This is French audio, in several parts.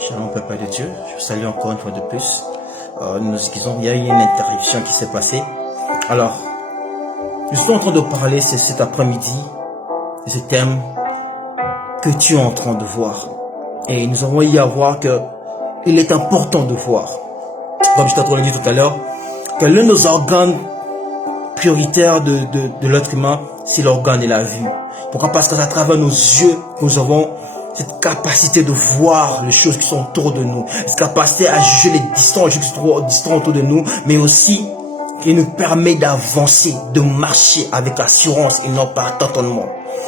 Shalom Papa de Dieu, je vous salue encore une fois de plus. Nous nous excusons, il y a eu une interruption qui s'est passée. Alors, nous sommes en train de parler cet après-midi de ce thème que tu es en train de voir. Et nous avons y à voir que il est important de voir, comme je t'ai dit tout à l'heure, que l'un de nos organes prioritaires de l'être humain, c'est l'organe de la vue. Pourquoi? Parce qu'à travers nos yeux, nous avons cette capacité de voir les choses qui sont autour de nous, cette capacité à juger les choses qui sont distants autour de nous, mais aussi qui nous permet d'avancer, de marcher avec assurance et non par tâtonnement.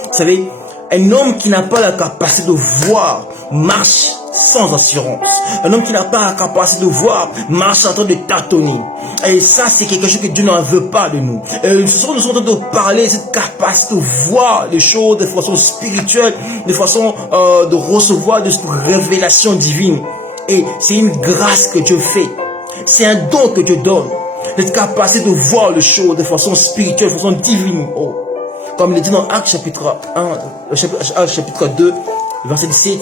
Vous savez, un homme qui n'a pas la capacité de voir marche sans assurance. Un homme qui n'a pas la capacité de voir marche en train de tâtonner. Et ça, c'est quelque chose que Dieu n'en veut pas de nous. Nous sommes en train de parler de cette capacité de voir les choses de façon spirituelle, de façon de recevoir de cette révélation divine. Et c'est une grâce que Dieu fait. C'est un don que Dieu donne. Cette capacité de voir les choses de façon spirituelle, de façon divine. Oh. Comme il est dit dans Actes chapitre 1, chapitre 2, verset 17.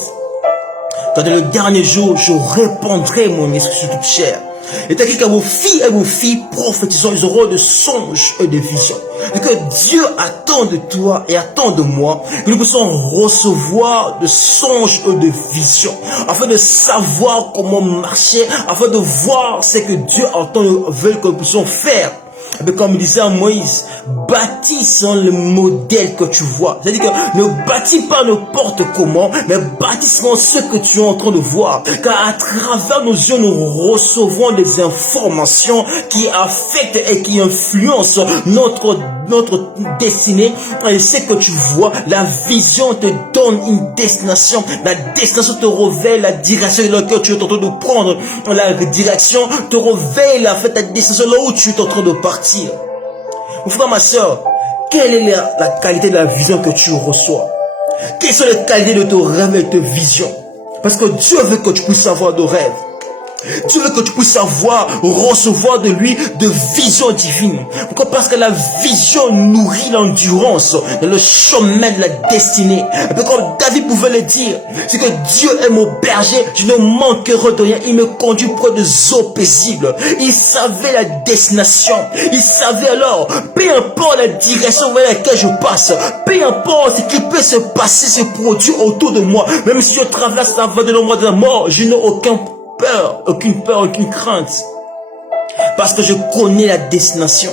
Dans le dernier jour, je répandrai mon esprit sur toute chair. Et t'as dit qu'à vos filles et vos filles prophétisant, ils auront de songes et de visions. Et que Dieu attend de toi et attend de moi que nous puissions recevoir de songes et de visions, afin de savoir comment marcher, afin de voir ce que Dieu entend veut que nous puissions faire. Mais comme disait à Moïse, bâtis sans le modèle que tu vois. C'est-à-dire que ne bâtis pas n'importe comment, mais bâtis sans ce que tu es en train de voir. Car à travers nos yeux, nous recevons des informations qui affectent et qui influencent notre destinée. Et ce que tu vois, la vision te donne une destination. La destination te révèle la direction dans laquelle tu es en train de prendre. La direction te révèle la destination là où tu es en train de partir. Mon frère, ma soeur, quelle est la qualité de la vision que tu reçois? Quelles sont les qualités de ton rêve et de ta vision? Parce que Dieu veut que tu puisses avoir de rêves. Dieu veut que tu puisses recevoir de lui de visions divines. Pourquoi? Parce que la vision nourrit l'endurance dans le chemin de la destinée. Et puis comme David pouvait le dire, c'est que Dieu est mon berger, je ne manquerai de rien. Il me conduit près de eaux paisibles. Il savait la destination. Il savait alors, peu importe la direction vers laquelle je passe, peu importe ce qui peut se passer, se produire autour de moi, même si je traverse la voie de l'ombre de la mort, je n'ai aucune peur, aucune crainte. Parce que je connais la destination.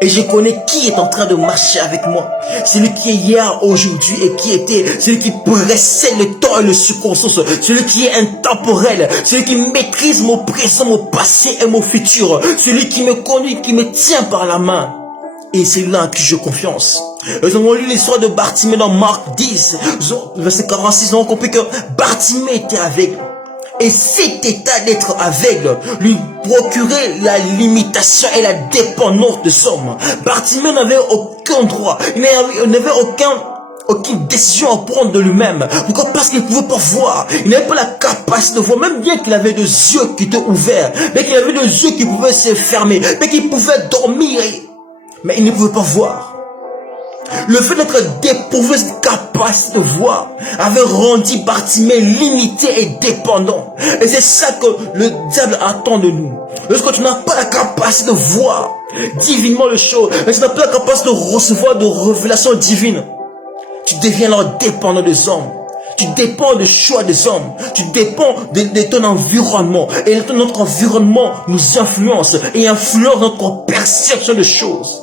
Et je connais qui est en train de marcher avec moi. Celui qui est hier, aujourd'hui et qui était. Celui qui précède le temps et le circonstance. Celui qui est intemporel. Celui qui maîtrise mon présent, mon passé et mon futur. Celui qui me conduit, qui me tient par la main. Et c'est là en qui j'ai confiance. Nous avons lu l'histoire de Bartimée dans Marc 10, verset 46. Nous avons compris que Bartimée était aveugle. Et cet état d'être aveugle lui procurait la limitation et la dépendance de l'homme. Bartimée n'avait aucun droit, il n'avait aucune décision à prendre de lui-même. Pourquoi? Parce qu'il ne pouvait pas voir. Il n'avait pas la capacité de voir, même bien qu'il avait des yeux qui étaient ouverts, bien qu'il avait des yeux qui pouvaient se fermer, bien qu'il pouvait dormir, mais il ne pouvait pas voir. Le fait d'être dépourvu de cette capacité de voir avait rendu Bartimée limité et dépendant. Et c'est ça que le diable attend de nous. Lorsque tu n'as pas la capacité de voir divinement les choses, mais tu n'as pas la capacité de recevoir de révélations divines, tu deviens alors dépendant des hommes. Tu dépends du choix des hommes. Tu dépends de ton environnement. Et notre environnement nous influence et influence notre perception des choses.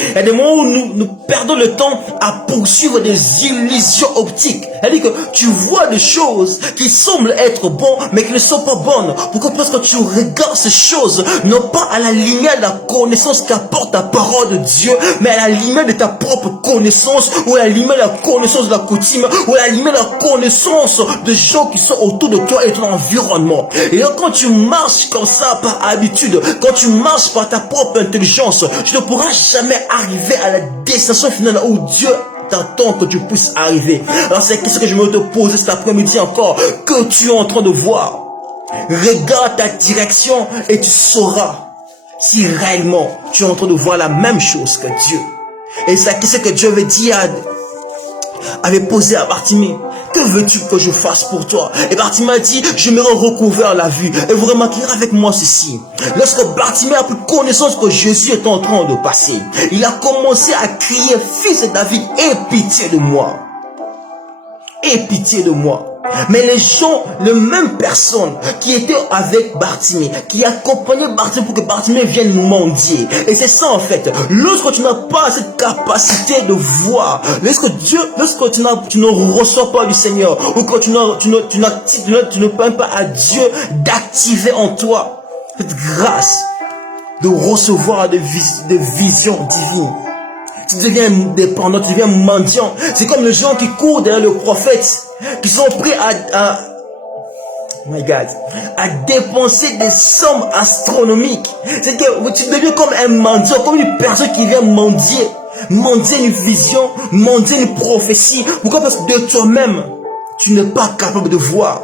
Il y a des moments où nous perdons le temps à poursuivre des illusions optiques. C'est-à-dire que tu vois des choses qui semblent être bonnes, mais qui ne sont pas bonnes. Pourquoi? Parce que tu regardes ces choses, non pas à la lumière de la connaissance qu'apporte la parole de Dieu, mais à la lumière de ta propre connaissance, ou à la lumière de la connaissance de la coutume, ou à la lumière de la connaissance de gens qui sont autour de toi et de ton environnement. Et là, quand tu marches comme ça par habitude, quand tu marches par ta propre intelligence, tu ne pourras jamais arriver à la destination finale où Dieu t'attend que tu puisses arriver. Alors c'est ce que je veux te poser cet après-midi encore. Que tu es en train de voir. Regarde ta direction et tu sauras si réellement tu es en train de voir la même chose que Dieu. Et c'est ce que Dieu avait dit avait posé à Bartimée. que veux-tu que je fasse pour toi? Et Bartimée a dit, j'aimerais recouvrir la vue. Et vous remarquerez avec moi ceci. Lorsque Bartimée a pris connaissance que Jésus est en train de passer, il a commencé à crier, fils de David, aie pitié de moi. Aie pitié de moi. Mais les gens, les mêmes personnes qui étaient avec Bartimée, qui accompagnaient Bartimée pour que Bartimée vienne mendier. Et c'est ça en fait. Lorsque tu n'as pas cette capacité de voir, lorsque tu ne reçois pas du Seigneur, ou quand tu ne permets pas à Dieu d'activer en toi cette grâce de recevoir des visions divines, tu deviens dépendant, tu deviens mendiant. C'est comme les gens qui courent derrière le prophète, qui sont prêts à dépenser des sommes astronomiques. C'est que tu deviens comme un mendiant, comme une personne qui vient mendier une vision, mendier une prophétie. Pourquoi? Parce que de toi-même, tu n'es pas capable de voir.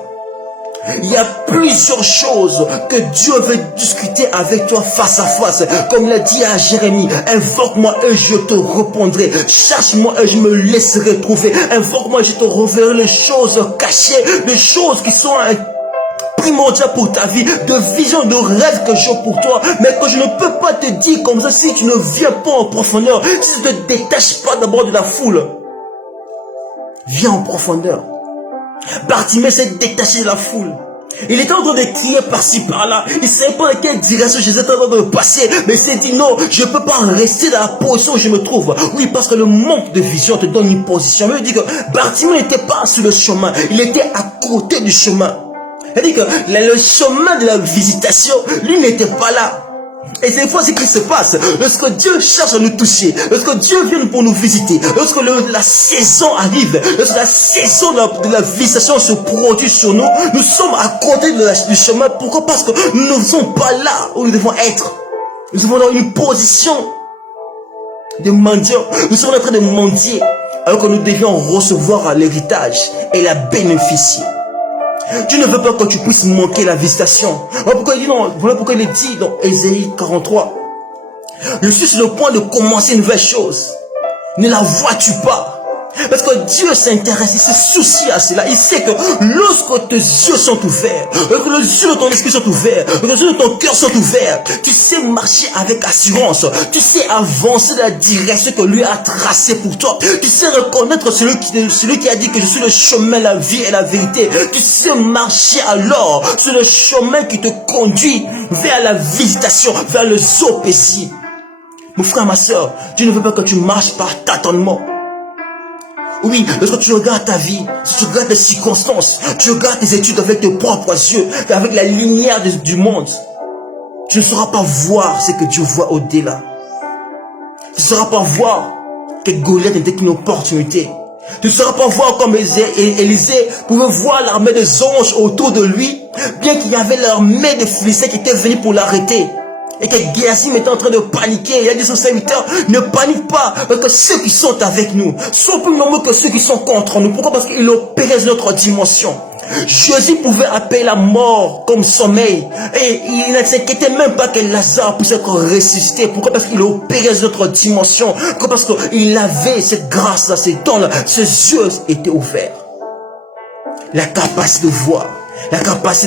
Il y a plusieurs choses que Dieu veut discuter avec toi face à face. Comme l'a dit à Jérémie, invoque-moi et je te répondrai. Cherche-moi et je me laisserai trouver. Invoque-moi et je te révélerai les choses cachées, les choses qui sont primordiales pour ta vie, de visions, de rêves que j'ai pour toi, mais que je ne peux pas te dire comme ça si tu ne viens pas en profondeur, si tu ne te détaches pas d'abord de la foule. Viens en profondeur. Bartimée s'est détaché de la foule. Il était en train de crier par-ci par-là. Il ne savait pas dans quelle direction Jésus était en train de passer. Mais il s'est dit non, je ne peux pas rester dans la position où je me trouve. Oui, parce que le manque de vision te donne une position. Mais il dit que Bartimée n'était pas sur le chemin. Il était à côté du chemin. Il dit que le chemin de la visitation, lui n'était pas là. Et c'est fois ce qui se passe. Lorsque Dieu cherche à nous toucher, lorsque Dieu vient pour nous visiter, lorsque la saison arrive, lorsque la saison de la visitation se produit sur nous, nous sommes à côté du chemin. Pourquoi? Parce que nous ne sommes pas là où nous devons être. Nous sommes dans une position de mendiant. Nous sommes en train de mendier alors que nous devions recevoir l'héritage et la bénéficier. Dieu ne veut pas que tu puisses manquer la visitation. Voilà pourquoi il dit dans Ésaïe 43. Je suis sur le point de commencer une nouvelle chose. Ne la vois-tu pas? Parce que Dieu s'intéresse, il se soucie à cela. Il sait que lorsque tes yeux sont ouverts, lorsque les yeux de ton esprit sont ouverts, lorsque les yeux de ton cœur sont ouverts, tu sais marcher avec assurance. Tu sais avancer dans la direction que lui a tracée pour toi. Tu sais reconnaître celui qui a dit que je suis le chemin, la vie et la vérité. Tu sais marcher alors sur le chemin qui te conduit vers la visitation, vers le zoopésie. Mon frère, ma soeur, Dieu ne veut pas que tu marches par tâtonnement. Oui, lorsque tu regardes ta vie, si tu regardes les circonstances, tu regardes tes études avec tes propres yeux, avec la lumière du monde, tu ne sauras pas voir ce que Dieu voit au-delà. Tu ne sauras pas voir que Goliath n'était qu'une opportunité. Tu ne sauras pas voir comme Élisée pouvait voir l'armée des anges autour de lui, bien qu'il y avait l'armée des Philistins qui étaient venus pour l'arrêter. Et que Géasim était en train de paniquer. Il a dit à son serviteur, ne panique pas, parce que ceux qui sont avec nous sont plus nombreux que ceux qui sont contre nous. Pourquoi? Parce qu'il opérait notre dimension. Jésus pouvait appeler la mort comme sommeil. Et il ne s'inquiétait même pas que Lazare puisse être ressuscité. Pourquoi? Parce qu'il opérait notre dimension. Pourquoi? Parce qu'il avait cette grâce-là, ces dons-là. Ses yeux étaient ouverts. La capacité de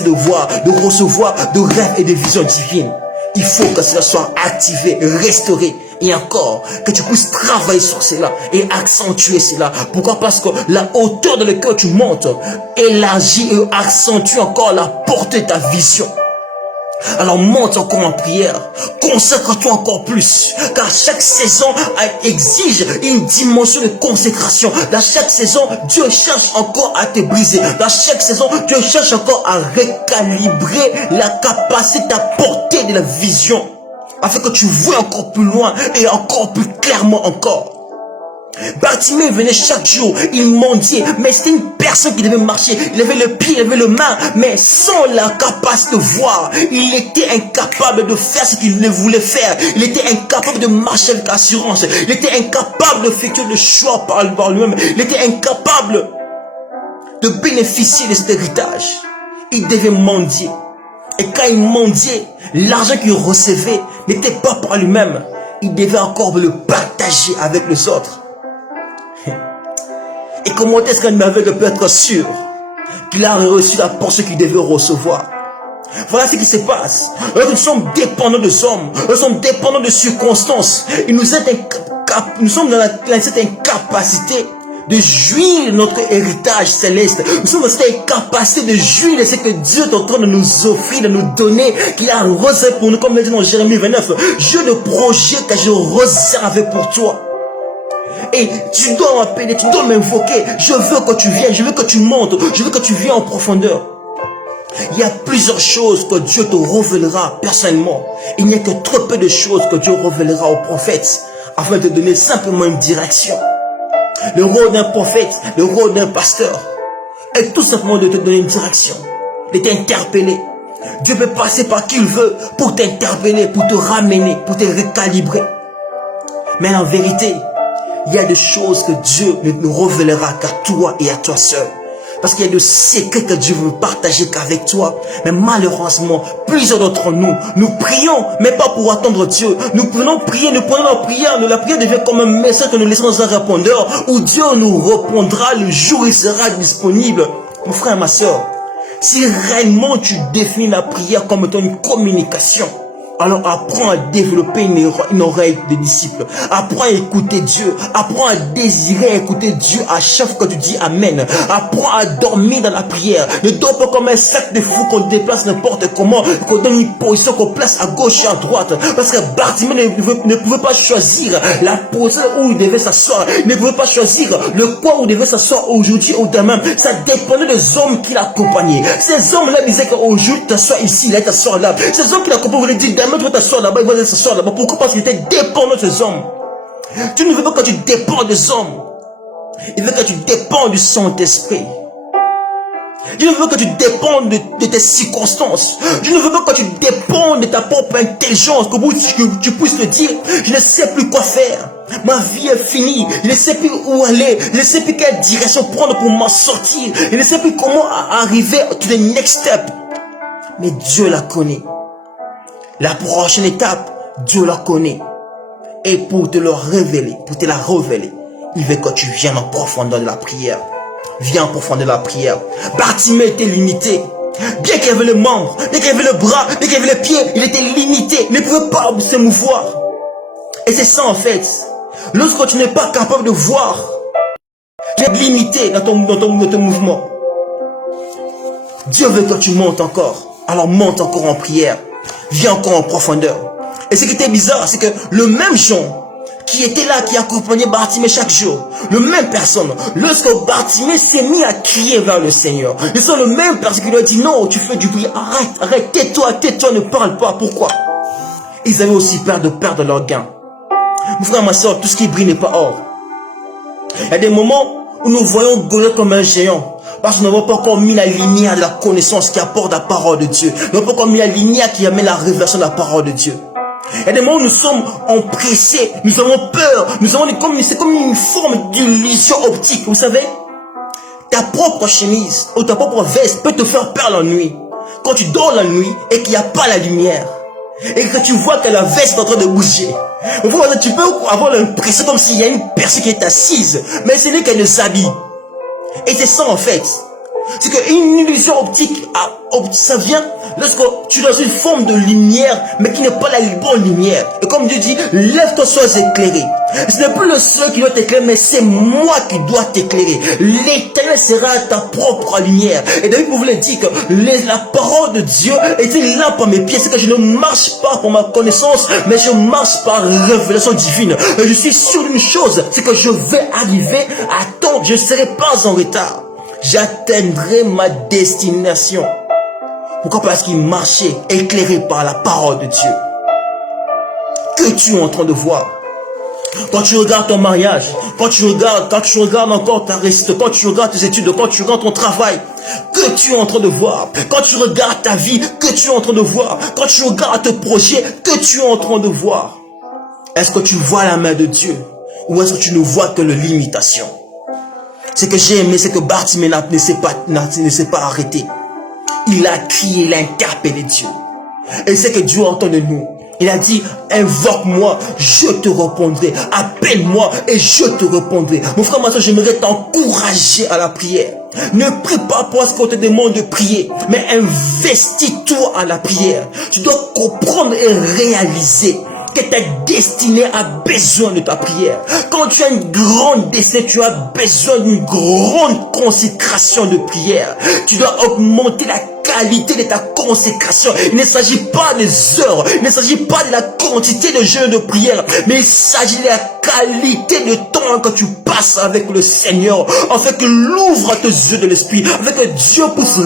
voir, de recevoir de rêves et de visions divines. Il faut que cela soit activé, restauré. Et encore, que tu puisses travailler sur cela et accentuer cela. Pourquoi? Parce que la hauteur de laquelle tu montes élargit et accentue encore la portée de ta vision. Alors monte encore en prière, consacre-toi encore plus, car chaque saison exige une dimension de consécration. Dans chaque saison, Dieu cherche encore à te briser. Dans chaque saison, Dieu cherche encore à recalibrer la capacité d'apporter de la vision, afin que tu vois encore plus loin et encore plus clairement encore. Bartimée venait chaque jour, il mendiait, mais c'était une personne qui devait marcher. Il avait le pied, il avait le main, mais sans la capacité de voir, il était incapable de faire ce qu'il voulait faire. Il était incapable de marcher avec assurance. Il était incapable de effectuer le choix par lui-même. Il était incapable de bénéficier de cet héritage. Il devait mendier. Et quand il mendiait, l'argent qu'il recevait n'était pas par lui-même. Il devait encore le partager avec les autres. Et comment est-ce qu'un aveugle peut être sûr qu'il a reçu la portion qu'il devait recevoir? Voilà ce qui se passe. Nous sommes dépendants des hommes, nous sommes dépendants de circonstances. Et nous sommes dans cette incapacité de jouir de notre héritage céleste. Nous sommes dans cette incapacité de jouir de ce que Dieu est en train de nous offrir, de nous donner, qu'il a réservé pour nous, comme il dit dans Jérémie 29. J'ai le projet que je réservé pour toi. Et tu dois m'appeler, tu dois m'invoquer. Je veux que tu viennes, je veux que tu montes, je veux que tu viennes en profondeur. Il y a plusieurs choses que Dieu te révélera personnellement. Il n'y a que trop peu de choses que Dieu révélera aux prophètes afin de te donner simplement une direction. Le rôle d'un prophète, le rôle d'un pasteur est tout simplement de te donner une direction, de t'interpeller. Dieu peut passer par qui il veut pour t'interpeller, pour te ramener, pour te recalibrer. Mais en vérité, il y a des choses que Dieu ne nous révélera qu'à toi et à toi seul. Parce qu'il y a des secrets que Dieu veut partager qu'avec toi. Mais malheureusement, plusieurs d'entre nous, nous prions, mais pas pour attendre Dieu. Nous prenons prier, nous prenons la prière. La prière devient comme un message que nous laissons dans un répondeur, où Dieu nous répondra le jour où il sera disponible. Mon frère et ma soeur, si réellement tu définis la prière comme étant une communication, alors apprends à développer une oreille de disciple. Apprends à écouter Dieu. Apprends à désirer écouter Dieu à chaque fois que tu dis Amen. Apprends à dormir dans la prière. Ne dors pas comme un sac de fou qu'on déplace n'importe comment, qu'on donne une position, qu'on place à gauche et à droite. Parce que Bartimée ne pouvait pas choisir la position où il devait s'asseoir. Il ne pouvait pas choisir le coin où il devait s'asseoir aujourd'hui ou demain. Ça dépendait des hommes qui l'accompagnaient. Ces hommes-là disaient qu'aujourd'hui tu t'assois ici, là tu t'assois là. Ces hommes qui l'accompagnaient voulaient dire demain tu vas t'asseoir là-bas, il va s'asseoir là-bas. Pourquoi? Parce qu'il était dépendant de ces hommes. Tu ne veux pas que tu dépends des hommes. Il veut que tu dépendes du Saint-Esprit. Dieu ne veut pas que tu dépendes de tes circonstances. Dieu ne veut pas que tu dépendes de ta propre intelligence. Que tu puisses te dire, je ne sais plus quoi faire. Ma vie est finie. Je ne sais plus où aller. Je ne sais plus quelle direction prendre pour m'en sortir. Je ne sais plus comment arriver to the next step. Mais Dieu la connaît. La prochaine étape, Dieu la connaît. Et pour te la révéler, il veut que tu viennes en profondeur de la prière. Viens en profondeur de la prière. Bartimée était limité. Bien qu'il avait les membres, bien qu'il avait le bras, bien qu'il avait les pieds, il était limité. Il ne pouvait pas se mouvoir. Et c'est ça en fait. Lorsque tu n'es pas capable de voir, tu es limité dans ton mouvement. Dieu veut que tu montes encore. Alors monte encore en prière. Viens encore en profondeur. Et ce qui était bizarre, c'est que le même Jean qui était là, qui accompagnait Bartimée chaque jour, le même personne, lorsque Bartimée s'est mis à crier vers le Seigneur, ils sont le même personne qui lui a dit non, tu fais du bruit, arrête, tais-toi, ne parle pas. Pourquoi? Ils avaient aussi peur de perdre leur gain. Mon frère, ma soeur, tout ce qui brille n'est pas or. Il y a des moments où nous voyons Goliath comme un géant. Parce que nous n'avons pas encore mis la lumière de la connaissance qui apporte la parole de Dieu. Nous n'avons pas encore mis la lumière qui amène la révélation de la parole de Dieu. Il y a des moments où nous sommes empressés, nous avons peur, c'est comme une forme d'illusion optique. Vous savez, ta propre chemise ou ta propre veste peut te faire peur la nuit. Quand tu dors la nuit et qu'il n'y a pas la lumière, et que tu vois que la veste est en train de bouger, tu peux avoir l'impression comme s'il y a une personne qui est assise, mais ce n'est qu'elle s'habille. Et c'est ça en fait. C'est qu'une illusion optique, ça vient lorsque tu es dans une forme de lumière, mais qui n'est pas la bonne lumière. Et comme Dieu dit, lève-toi, sois éclairé. Ce n'est plus le seul qui doit t'éclairer, mais c'est moi qui dois t'éclairer. L'Éternel sera ta propre lumière. Et David voulait dire que la parole de Dieu est une lampe à mes pieds. C'est que je ne marche pas pour ma connaissance, mais je marche par révélation divine. Et je suis sûr d'une chose, c'est que je vais arriver à temps. Je ne serai pas en retard. J'atteindrai ma destination. Pourquoi? Parce qu'il marchait éclairé par la parole de Dieu. Que tu es en train de voir? Quand tu regardes ton mariage, quand tu regardes encore ta réussite, quand tu regardes tes études, quand tu regardes ton travail, que tu es en train de voir? Quand tu regardes ta vie, que tu es en train de voir? Quand tu regardes tes projets, que tu es en train de voir? Est-ce que tu vois la main de Dieu? Ou est-ce que tu ne vois que les limitations? Ce que j'ai aimé, c'est que Bartimée ne s'est pas arrêté. Il a crié, il a interpellé Dieu. Et c'est que Dieu entend de nous. Il a dit, invoque-moi, je te répondrai. Appelle-moi et je te répondrai. Mon frère, ma soeur, j'aimerais t'encourager à la prière. Ne prie pas pour ce qu'on te demande de prier, mais investis-toi à la prière. Tu dois comprendre et réaliser que ta destinée a besoin de ta prière. Quand tu as une grande destinée, tu as besoin d'une grande consécration de prière. Tu dois augmenter la qualité de ta consécration. Il ne s'agit pas des heures, il ne s'agit pas de la quantité de jeûne de prière, mais il s'agit de la qualité de temps que tu passes avec le Seigneur, afin qu'il ouvre tes yeux de l'esprit, afin que Dieu puisse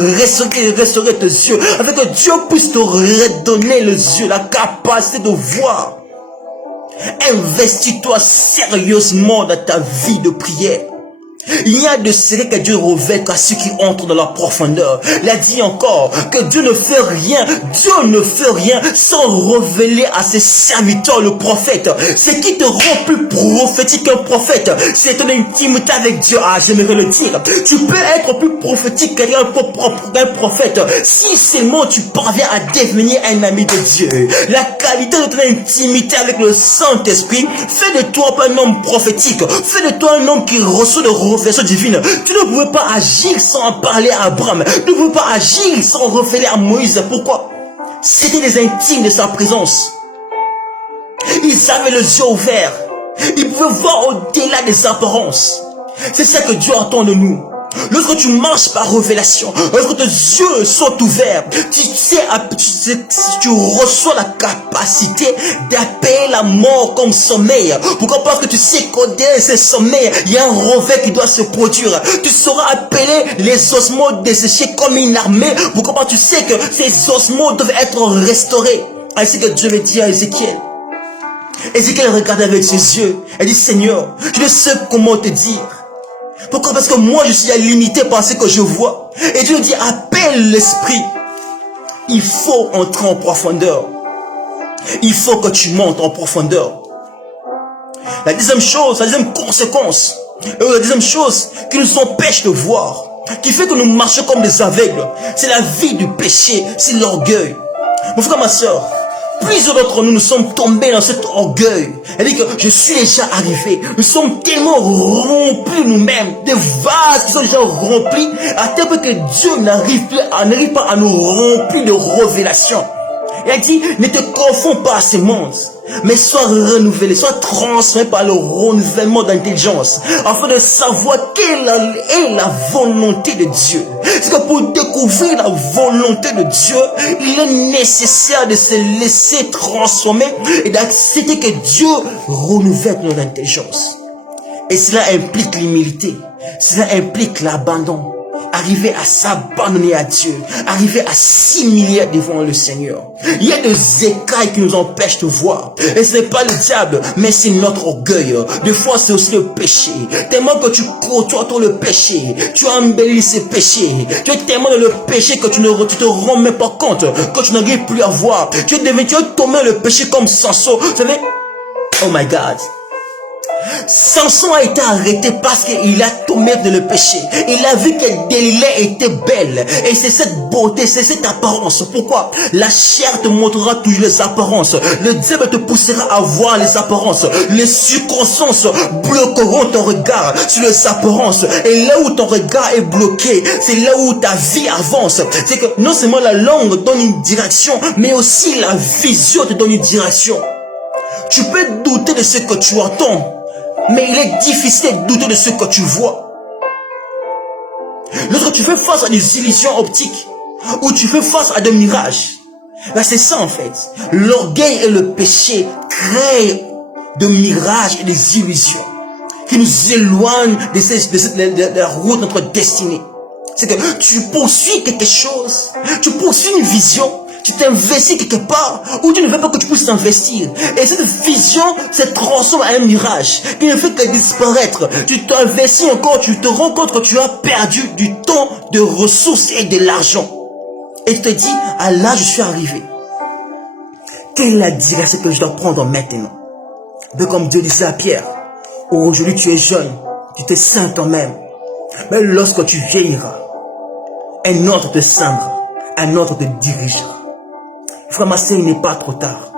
restaurer tes yeux, afin que Dieu puisse te redonner les yeux, la capacité de voir. Investis-toi sérieusement dans ta vie de prière. Il y a de secrets que Dieu révèle à ceux qui entrent dans la profondeur. Il a dit encore que Dieu ne fait rien sans révéler à ses serviteurs le prophète. Ce qui te rend plus prophétique qu'un prophète, c'est ton intimité avec Dieu. Ah, j'aimerais le dire. Tu peux être plus prophétique qu'un prophète si seulement tu parviens à devenir un ami de Dieu. La qualité de ton intimité avec le Saint-Esprit fait de toi pas un homme prophétique, fait de toi un homme qui reçoit de révélation divine. Tu ne pouvais pas agir sans parler à Abraham. Tu ne pouvais pas agir sans révéler à Moïse. Pourquoi? C'était les intimes de sa présence. Ils avaient les yeux ouverts. Ils pouvaient voir au-delà des apparences. C'est ça que Dieu attend de nous. Lorsque tu marches par révélation, lorsque tes yeux sont ouverts, tu reçois la capacité d'appeler la mort comme sommeil. Pourquoi? Parce que tu sais qu'au delà de ce sommeil, il y a un réveil qui doit se produire. Tu sauras appeler les ossements desséchés comme une armée. Pourquoi? Parce que tu sais que ces ossements doivent être restaurés. Ainsi que Dieu me dit à Ézéchiel. Ézéchiel regardait avec ses yeux. Elle dit, Seigneur, je ne sais comment te dire. Pourquoi? Parce que moi je suis limité par ce que je vois. Et Dieu dit, appelle l'esprit. Il faut entrer en profondeur. Il faut que tu montes en profondeur. La deuxième chose, la deuxième conséquence, la deuxième chose qui nous empêche de voir, qui fait que nous marchons comme des aveugles, c'est la vie du péché, c'est l'orgueil. Mon frère, ma soeur, plusieurs d'entre nous sommes tombés dans cet orgueil. Elle dit que je suis déjà arrivé. Nous sommes tellement remplis nous-mêmes, des vases qui sont déjà remplis, à tel point que Dieu n'arrive pas à nous remplir de révélations. Il a dit, ne te confonds pas à ces mondes, mais sois renouvelé, sois transformé par le renouvellement d'intelligence, afin de savoir quelle est la volonté de Dieu. C'est que pour découvrir la volonté de Dieu, il est nécessaire de se laisser transformer et d'accepter que Dieu renouvelle notre intelligence. Et cela implique l'humilité, cela implique l'abandon. Arriver à s'abandonner à Dieu, arriver à s'humilier devant le Seigneur. Il y a des écailles qui nous empêchent de voir. Et ce n'est pas le diable, mais c'est notre orgueil. Des fois, c'est aussi le péché. Tellement que tu côtoies le péché, tu embellis ce péché. Tu es tellement dans le péché que tu te rends même pas compte, que tu n'arrives plus à voir. Tu as tombé le péché comme Samson. Vous savez, oh my God. Samson a été arrêté parce qu'il a tombé dans le péché. Il a vu que Delilah était belle. Et c'est cette beauté, c'est cette apparence. Pourquoi? La chair te montrera toujours les apparences. Le diable te poussera à voir les apparences. Les circonstances bloqueront ton regard sur les apparences. Et là où ton regard est bloqué, c'est là où ta vie avance. C'est que non seulement la langue donne une direction, mais aussi la vision te donne une direction. Tu peux douter de ce que tu entends, mais il est difficile de douter de ce que tu vois. Lorsque tu fais face à des illusions optiques, ou tu fais face à des mirages, là c'est ça en fait. L'orgueil et le péché créent des mirages et des illusions qui nous éloignent de la route de notre destinée. C'est que tu poursuis quelque chose, tu poursuis une vision, tu t'investis quelque part où tu ne veux pas que tu puisses t'investir. Et cette vision se transforme en un mirage qui ne fait que disparaître. Tu t'investis encore, tu te rends compte que tu as perdu du temps, de ressources et de l'argent. Et tu te dis, ah là je suis arrivé. Quelle est la direction que je dois prendre maintenant? De comme Dieu disait à Pierre, oh, aujourd'hui tu es jeune, tu te sens toi-même. Mais lorsque tu vieilliras, un autre te semblera, un autre te dirigera. Frère, ma sœur, il n'est pas trop tard.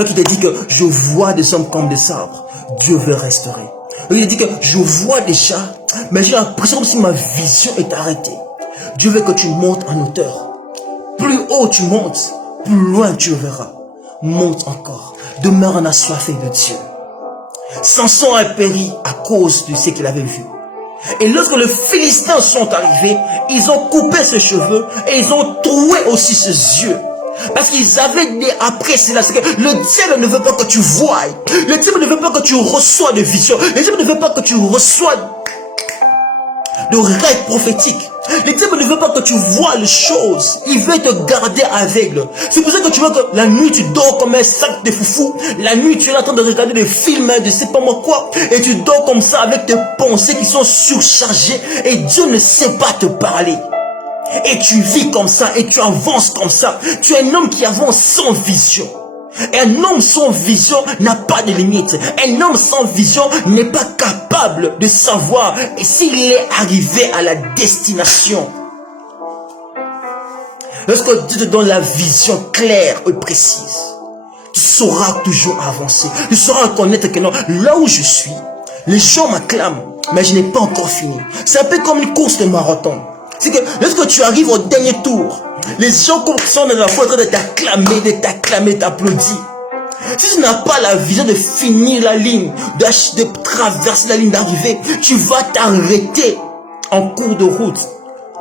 Toi qui te dis que je vois des hommes comme des arbres, Dieu veut restaurer. Toi qui te dis que je vois déjà, mais j'ai l'impression comme si ma vision est arrêtée. Dieu veut que tu montes en hauteur. Plus haut tu montes, plus loin tu verras. Monte encore. Demeure en assoiffé de Dieu. Samson a péri à cause de ce qu'il avait vu. Et lorsque les Philistins sont arrivés, ils ont coupé ses cheveux et ils ont troué aussi ses yeux. Parce qu'ils avaient appris cela, c'est que le diable ne veut pas que tu voies. Le diable ne veut pas que tu reçois de visions. Le diable ne veut pas que tu reçois de rêves prophétiques. Le diable ne veut pas que tu vois les choses. Il veut te garder aveugle. C'est pour ça que tu vois que la nuit tu dors comme un sac de foufou. La nuit tu es en train de regarder des films de sais pas moi quoi. Et tu dors comme ça avec tes pensées qui sont surchargées. Et Dieu ne sait pas te parler. Et tu vis comme ça et tu avances comme ça. Tu es un homme qui avance sans vision. Et un homme sans vision n'a pas de limite. Un homme sans vision n'est pas capable de savoir s'il est arrivé à la destination. Lorsque Dieu te donne la vision claire et précise, tu sauras toujours avancer. Tu sauras reconnaître que non, là où je suis, les gens m'acclament, mais je n'ai pas encore fini. C'est un peu comme une course de marathon. C'est que lorsque tu arrives au dernier tour, les gens sont dans la foi en train de t'acclamer, t'applaudir. Si tu n'as pas la vision de finir la ligne, de traverser la ligne d'arrivée, tu vas t'arrêter en cours de route,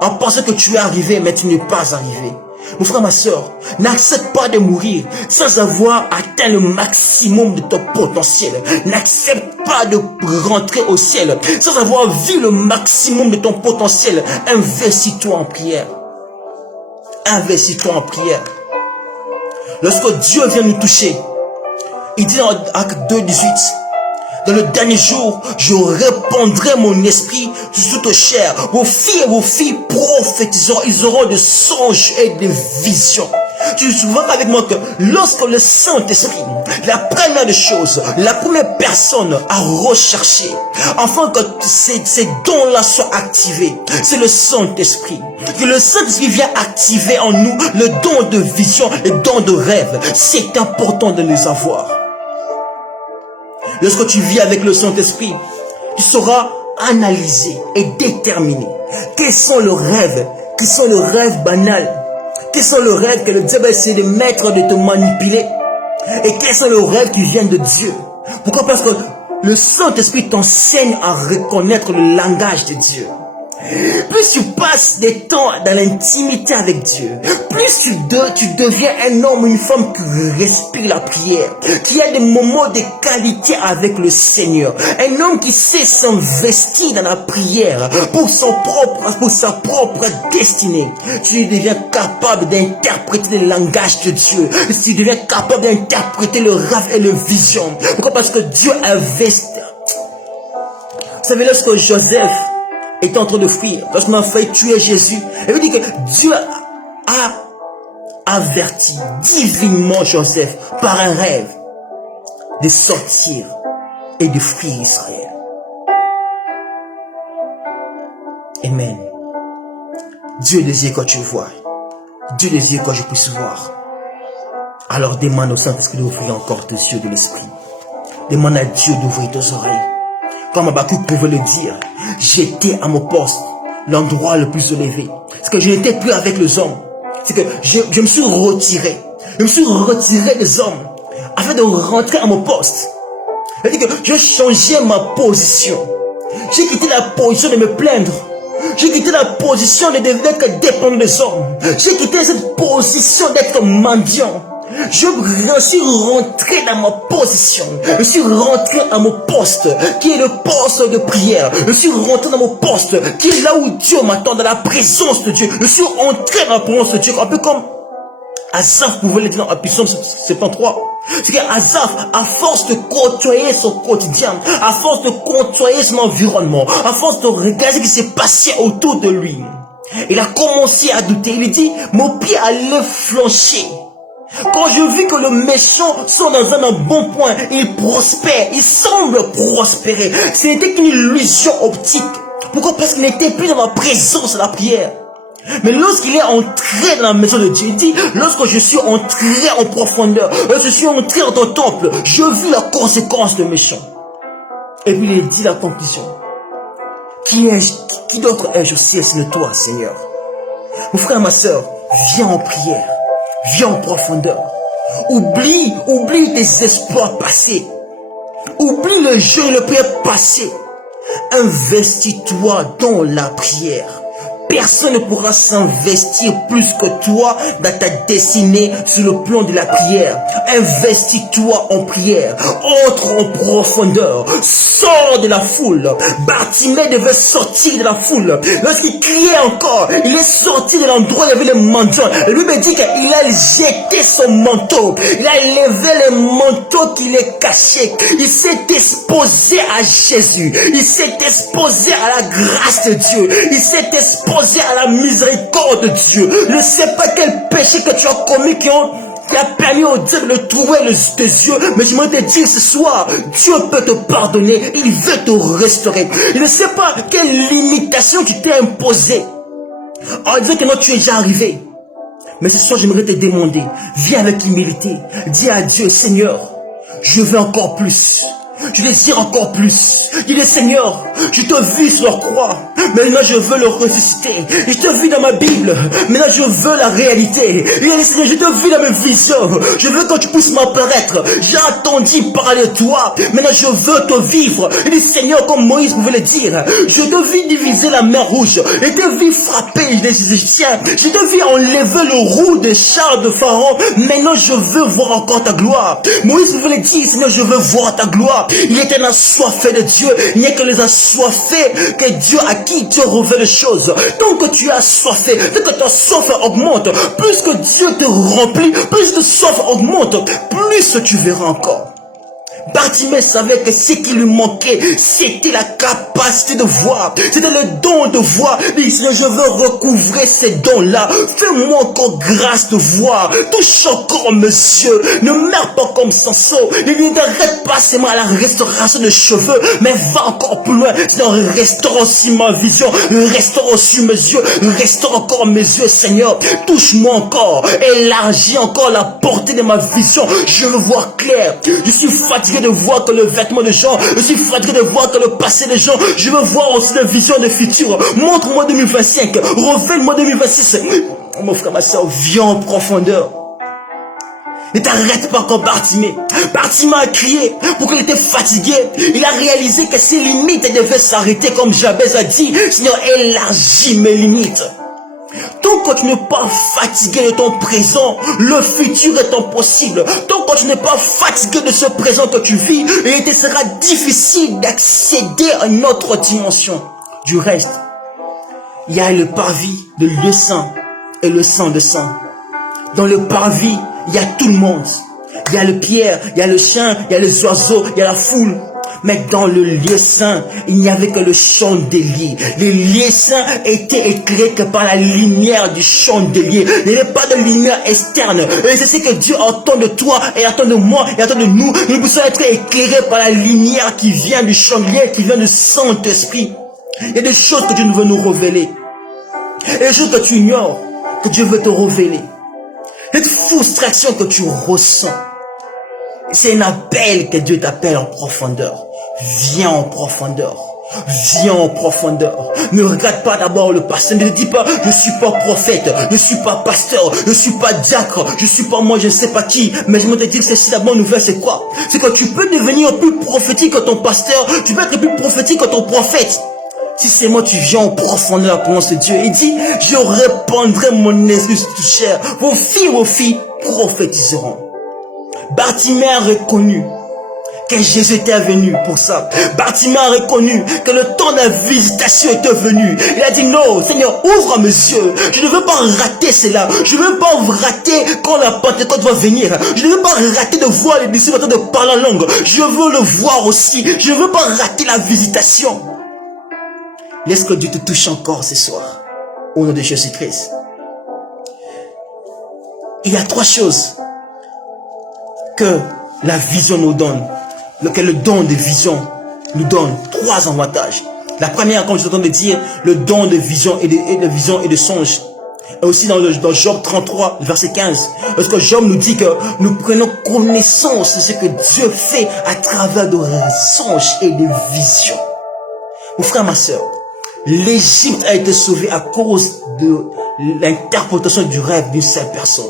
en pensant que tu es arrivé, mais tu n'es pas arrivé. Mon frère, ma soeur, n'accepte pas de mourir sans avoir atteint le maximum de ton potentiel. N'accepte pas de rentrer au ciel sans avoir vu le maximum de ton potentiel. Investis-toi en prière. Investis-toi en prière. Lorsque Dieu vient nous toucher, il dit dans Acte 2:18, dans le dernier jour, je répandrai mon esprit sur toute chair. Vos filles et vos filles prophétiseront, ils auront des songes et des visions. Tu te souviens avec moi que lorsque le Saint-Esprit, la première des choses, la première personne à rechercher, afin que ces dons-là soient activés, c'est le Saint-Esprit. Que le Saint-Esprit vient activer en nous le don de vision, le don de rêve. C'est important de les avoir. Lorsque tu vis avec le Saint-Esprit, tu sauras analyser et déterminer quels sont les rêves, quels sont les rêves banals, quels sont les rêves que le diable essaie de mettre, de te manipuler, et quels sont les rêves qui viennent de Dieu. Pourquoi? Parce que le Saint-Esprit t'enseigne à reconnaître le langage de Dieu. Plus tu passes des temps dans l'intimité avec Dieu, plus tu deviens un homme ou une femme qui respire la prière, qui a des moments de qualité avec le Seigneur. Un homme qui sait s'investir dans la prière pour sa propre destinée. Tu deviens capable d'interpréter le langage de Dieu. Tu deviens capable d'interpréter le rêve et le vision. Pourquoi? Parce que Dieu investit. Vous savez, lorsque Joseph était en train de fuir, lorsqu'on a failli tuer Jésus, il veut dire que Dieu a averti divinement Joseph par un rêve de sortir et de fuir Israël. Amen. Dieu désire que tu vois. Dieu désire que je puisse voir. Alors demande au Saint-Esprit d'ouvrir encore tes yeux de l'esprit. Demande à Dieu d'ouvrir tes oreilles. Comme Habakkuk pouvait le dire, j'étais à mon poste, l'endroit le plus élevé. C'est que je n'étais plus avec les hommes. C'est que je me suis retiré. Je me suis retiré des hommes afin de rentrer à mon poste. C'est-à-dire que je changeais ma position. J'ai quitté la position de me plaindre. J'ai quitté la position de devenir que dépendre des hommes. J'ai quitté cette position d'être mendiant. Je suis rentré dans ma position. Je suis rentré à mon poste, qui est le poste de prière. Je suis rentré dans mon poste, qui est là où Dieu m'attend, dans la présence de Dieu. Je suis entré dans la présence de Dieu, un peu comme Asaph pouvait le dire dans Psaume 73. C'est qu'Asaph, à force de côtoyer son quotidien, à force de côtoyer son environnement, à force de regarder ce qui s'est passé autour de lui, il a commencé à douter. Il dit, mon pied allait flancher. Quand je vis que le méchant sont dans un bon point, il prospère, il semble prospérer. Ce n'était qu'une illusion optique. Pourquoi? Parce qu'il n'était plus dans la présence de la prière. Mais lorsqu'il est entré dans la maison de Dieu, il dit, lorsque je suis entré en profondeur, je suis entré dans ton temple, je vis la conséquence de mes chants. Et puis il dit la conclusion. Qui d'autre ai-je aussi sinon toi, Seigneur? Mon frère, ma soeur, viens en prière, viens en profondeur. Oublie tes espoirs passés. Oublie le jeu et le prière passé. Investis-toi dans la prière. Personne ne pourra s'investir plus que toi dans ta destinée sur le plan de la prière. Investis-toi en prière. Entre en profondeur. Sors de la foule. Bartimée devait sortir de la foule. Lorsqu'il criait encore, il est sorti de l'endroit où il y avait les mendiants. Et lui me dit qu'il a jeté son manteau. Il a levé les manteaux qui les cachaient. Il s'est exposé à Jésus. Il s'est exposé à la grâce de Dieu. Il s'est exposé à la miséricorde de Dieu. Je ne sais pas quel péché que tu as commis qui a permis au diable de trouver tes yeux, mais je me te dire ce soir, Dieu peut te pardonner, il veut te restaurer. Je ne sais pas quelle limitation qui t'est imposée. On disait que non, tu es déjà arrivé. Mais ce soir, j'aimerais te demander, viens avec humilité, dis à Dieu, Seigneur, je veux encore plus. Je désire encore plus. Dis-le, Seigneur, je te vis sur la croix. Maintenant, je veux le ressusciter. Je te vis dans ma Bible. Maintenant, je veux la réalité. Dis-le, Seigneur, je te vis dans mes visions. Je veux que tu puisses m'apparaître. J'ai entendu parler de toi. Maintenant, je veux te vivre. Dis, Seigneur, comme Moïse pouvait le dire, je te vis diviser la mer rouge. Je te vis frapper les Égyptiens. Je te vis enlever le roue des chars de Pharaon. Maintenant, je veux voir encore ta gloire. Moïse pouvait le dire, Seigneur, je veux voir ta gloire. Il était assoiffé de Dieu. Il n'y a que les assoiffés que Dieu à qui Dieu révèle les choses. Tant que tu es assoiffé, tant que ta soif augmente, plus que Dieu te remplit, plus que soif augmente, plus tu verras encore. Bartimée savait que ce qui lui manquait, c'était la capacité de voir. C'était le don de voir. Il dit, je veux recouvrer ces dons-là. Fais-moi encore grâce de voir. Touche encore mes yeux. Ne meurs pas comme Samson. Ne t'arrête pas seulement à la restauration de cheveux, mais va encore plus loin. Seigneur, restaure aussi ma vision. Restaure aussi mes yeux. Restaure encore mes yeux, Seigneur. Touche-moi encore. Élargis encore la portée de ma vision. Je veux voir clair. Je suis fatigué de voir que le vêtement des gens, je suis fatigué de voir que le passé des gens, je veux voir aussi la vision de futur. Montre-moi 2025, révèle-moi 2026. Mon frère, ma soeur, viens en profondeur. Ne t'arrête pas comme Bartimée. Bartimée a crié pour qu'il était fatigué. Il a réalisé que ses limites devaient s'arrêter, comme Jabez a dit, Seigneur, élargis mes limites. Tant que tu n'es pas fatigué de ton présent, le futur est impossible. Tant que tu n'es pas fatigué de ce présent que tu vis, il te sera difficile d'accéder à une autre dimension. Du reste, il y a le parvis, le lieu saint et le sang de sang. Dans le parvis, il y a tout le monde. Il y a le pierre, il y a le chien, il y a les oiseaux, il y a la foule. Mais dans le lieu saint, il n'y avait que le chandelier. Le lieu saint était éclairé que par la lumière du chandelier. Il n'y avait pas de lumière externe. Et c'est ce que Dieu attend de toi, et attend de moi, et attend de nous. Nous pouvons être éclairés par la lumière qui vient du chandelier, qui vient du Saint-Esprit. Il y a des choses que Dieu veut nous révéler. Et des choses que tu ignores, que Dieu veut te révéler. Cette frustration que tu ressens, c'est un appel que Dieu t'appelle en profondeur. Viens en profondeur. Viens en profondeur. Ne regarde pas d'abord le pasteur. Ne te dis pas, je suis pas prophète, je suis pas pasteur, je suis pas diacre, je suis pas moi, je ne sais pas qui. Mais je me dis que c'est la bonne nouvelle, c'est quoi? C'est que tu peux devenir plus prophétique que ton pasteur. Tu peux être plus prophétique que ton prophète. Si c'est moi, tu viens en profondeur pour ce Dieu. Il dit, je répandrai mon esprit sur toute chair. Vos filles prophétiseront. Bartimée a reconnu que Jésus était venu pour ça. Bartimée a reconnu que le temps de la visitation était venu. Il a dit non, Seigneur, ouvre mes yeux. Je ne veux pas rater cela. Je ne veux pas rater quand la Pentecôte va venir. Je ne veux pas rater de voir les disciples en train de parler en langue. Je veux le voir aussi. Je ne veux pas rater la visitation. Laisse que Dieu te touche encore ce soir. Au nom de Jésus-Christ. Il y a 3 choses que la vision nous donne, que le don de vision nous donne 3 avantages. La première, comme je t'entends dire, le don de vision et de songe. Et aussi dans Job 33, verset 15, lorsque Job nous dit que nous prenons connaissance de ce que Dieu fait à travers de songes et des visions. Mon frère, ma soeur, l'Égypte a été sauvée à cause de l'interprétation du rêve d'une seule personne.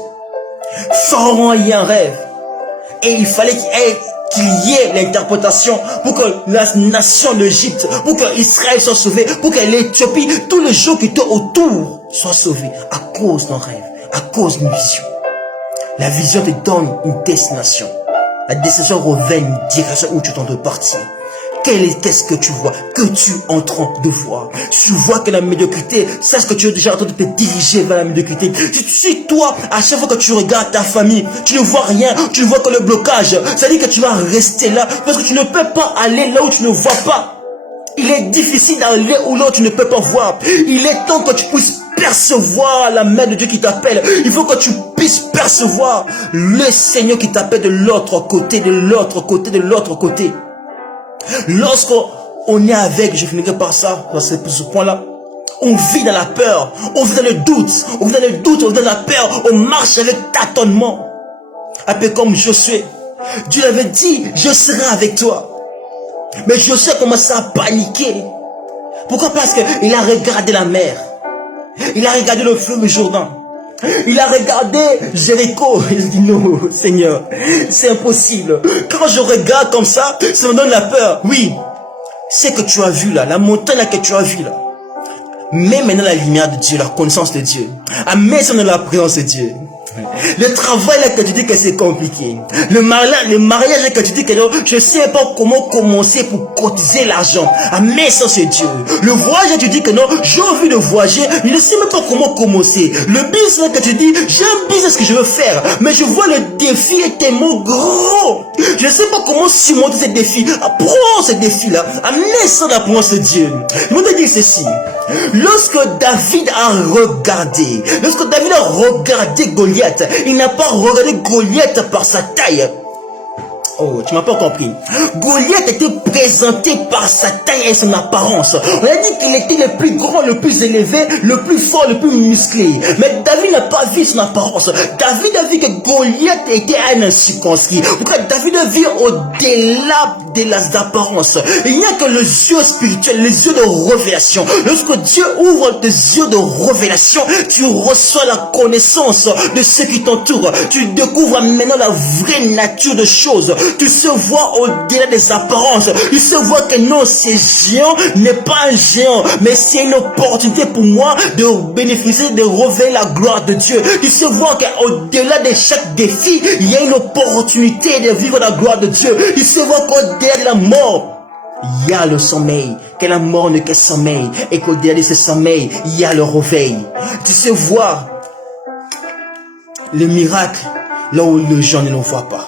Pharaon a eu un rêve et il fallait qu'il y ait l'interprétation pour que la nation d'Égypte, pour que Israël soit sauvé, pour que l'Éthiopie, tous les gens qui étaient autour soient sauvés à cause d'un rêve, à cause d'une vision. La vision te donne une destination. La destination révèle une direction où tu t'en dois partir. Qu'est-ce que tu vois? Que tu es en train de voir? Tu vois que la médiocrité, sache que tu es déjà en train de te diriger vers la médiocrité. Si toi, à chaque fois que tu regardes ta famille, tu ne vois rien, tu ne vois que le blocage, ça veut dire que tu vas rester là parce que tu ne peux pas aller là où tu ne vois pas. Il est difficile d'aller où là où tu ne peux pas voir. Il est temps que tu puisses percevoir la main de Dieu qui t'appelle. Il faut que tu puisses percevoir le Seigneur qui t'appelle de l'autre côté, de l'autre côté, de l'autre côté. Lorsqu'on est avec, je finirai par ça, dans ce point-là, on vit dans la peur, on vit dans le doute, on vit dans le doute, on vit dans la peur, on marche avec tâtonnement. Un peu comme Josué. Dieu avait dit, je serai avec toi. Mais Josué a commencé à paniquer. Pourquoi? Parce qu'il a regardé la mer. Il a regardé le fleuve Jourdain. Il a regardé Jéricho. Il dit non, Seigneur, c'est impossible. Quand je regarde comme ça me donne la peur. Oui, c'est que tu as vu là, la montagne là que tu as vu là. Mets maintenant la lumière de Dieu, la connaissance de Dieu. Mets ça dans la présence de Dieu. Le travail là que tu dis que c'est compliqué. Le mariage là que tu dis que non, je ne sais pas comment commencer pour cotiser l'argent. Mais ça c'est Dieu. Le voyage là tu dis que non, j'ai envie de voyager, je ne sais même pas comment commencer. Le business là que tu dis, j'ai un business que je veux faire, mais je vois le défi est tellement gros. Je ne sais pas comment surmonter ce défi. Prends ce défi là, amenez ça dans la présence de Dieu. Je vais te dire ceci. Lorsque David a regardé Goliath, il n'a pas regardé Goliath par sa taille. Oh, tu m'as pas compris. Goliath était présenté par sa taille et son apparence. On a dit qu'il était le plus grand, le plus élevé, le plus fort, le plus musclé. Mais David n'a pas vu son apparence. David a vu que Goliath était un incirconcis. Pourquoi David a vu au-delà de las apparences. Il n'y a que les yeux spirituels, les yeux de révélation. Lorsque Dieu ouvre tes yeux de révélation, tu reçois la connaissance de ceux qui t'entourent. Tu découvres maintenant la vraie nature des choses. Tu se vois au-delà des apparences. Tu se vois que non, ce géant n'est pas un géant, mais c'est une opportunité pour moi de bénéficier, de révéler la gloire de Dieu. Tu se vois qu'au-delà de chaque défi, il y a une opportunité de vivre la gloire de Dieu. Tu se vois qu'au-delà de la mort, il y a le sommeil, que la mort n'est que sommeil, et qu'au-delà de ce sommeil, il y a le réveil. Tu se vois le miracle là où les gens ne le voient pas.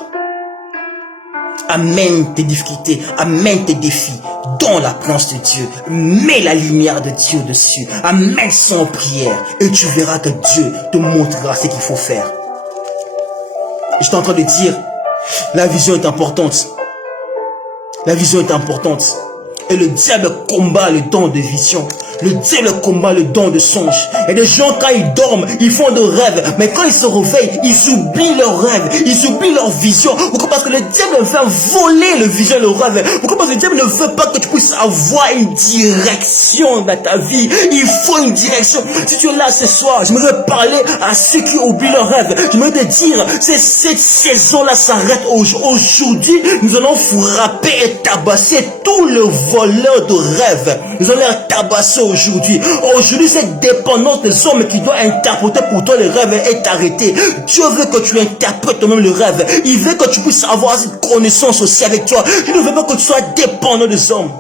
Amène tes difficultés, amène tes défis dans la présence de Dieu. Mets la lumière de Dieu dessus. Amène ça en prière et tu verras que Dieu te montrera ce qu'il faut faire. Je suis en train de dire, la vision est importante. La vision est importante. Et le diable combat le don de vision. Le diable combat le don de songe. Et des gens, quand ils dorment, ils font de rêves. Mais quand ils se réveillent, ils oublient leurs rêves. Ils oublient leur vision. Pourquoi? Parce que le diable veut voler le vision, le rêve. Pourquoi? Parce que le diable ne veut pas que tu puisses avoir une direction dans ta vie. Il faut une direction. Si tu es là ce soir, j'aimerais parler à ceux qui oublient leurs rêves. J'aimerais te dire, cette saison-là s'arrête aujourd'hui. Nous allons frapper et tabasser tous les voleurs de rêves. Nous allons les tabasser aujourd'hui. Aujourd'hui, cette dépendance des hommes qui doit interpréter pour toi les rêves est arrêtée. Dieu veut que tu interprètes toi-même le rêve. Il veut que tu puisses avoir cette connaissance aussi avec toi. Il ne veut pas que tu sois dépendant des hommes.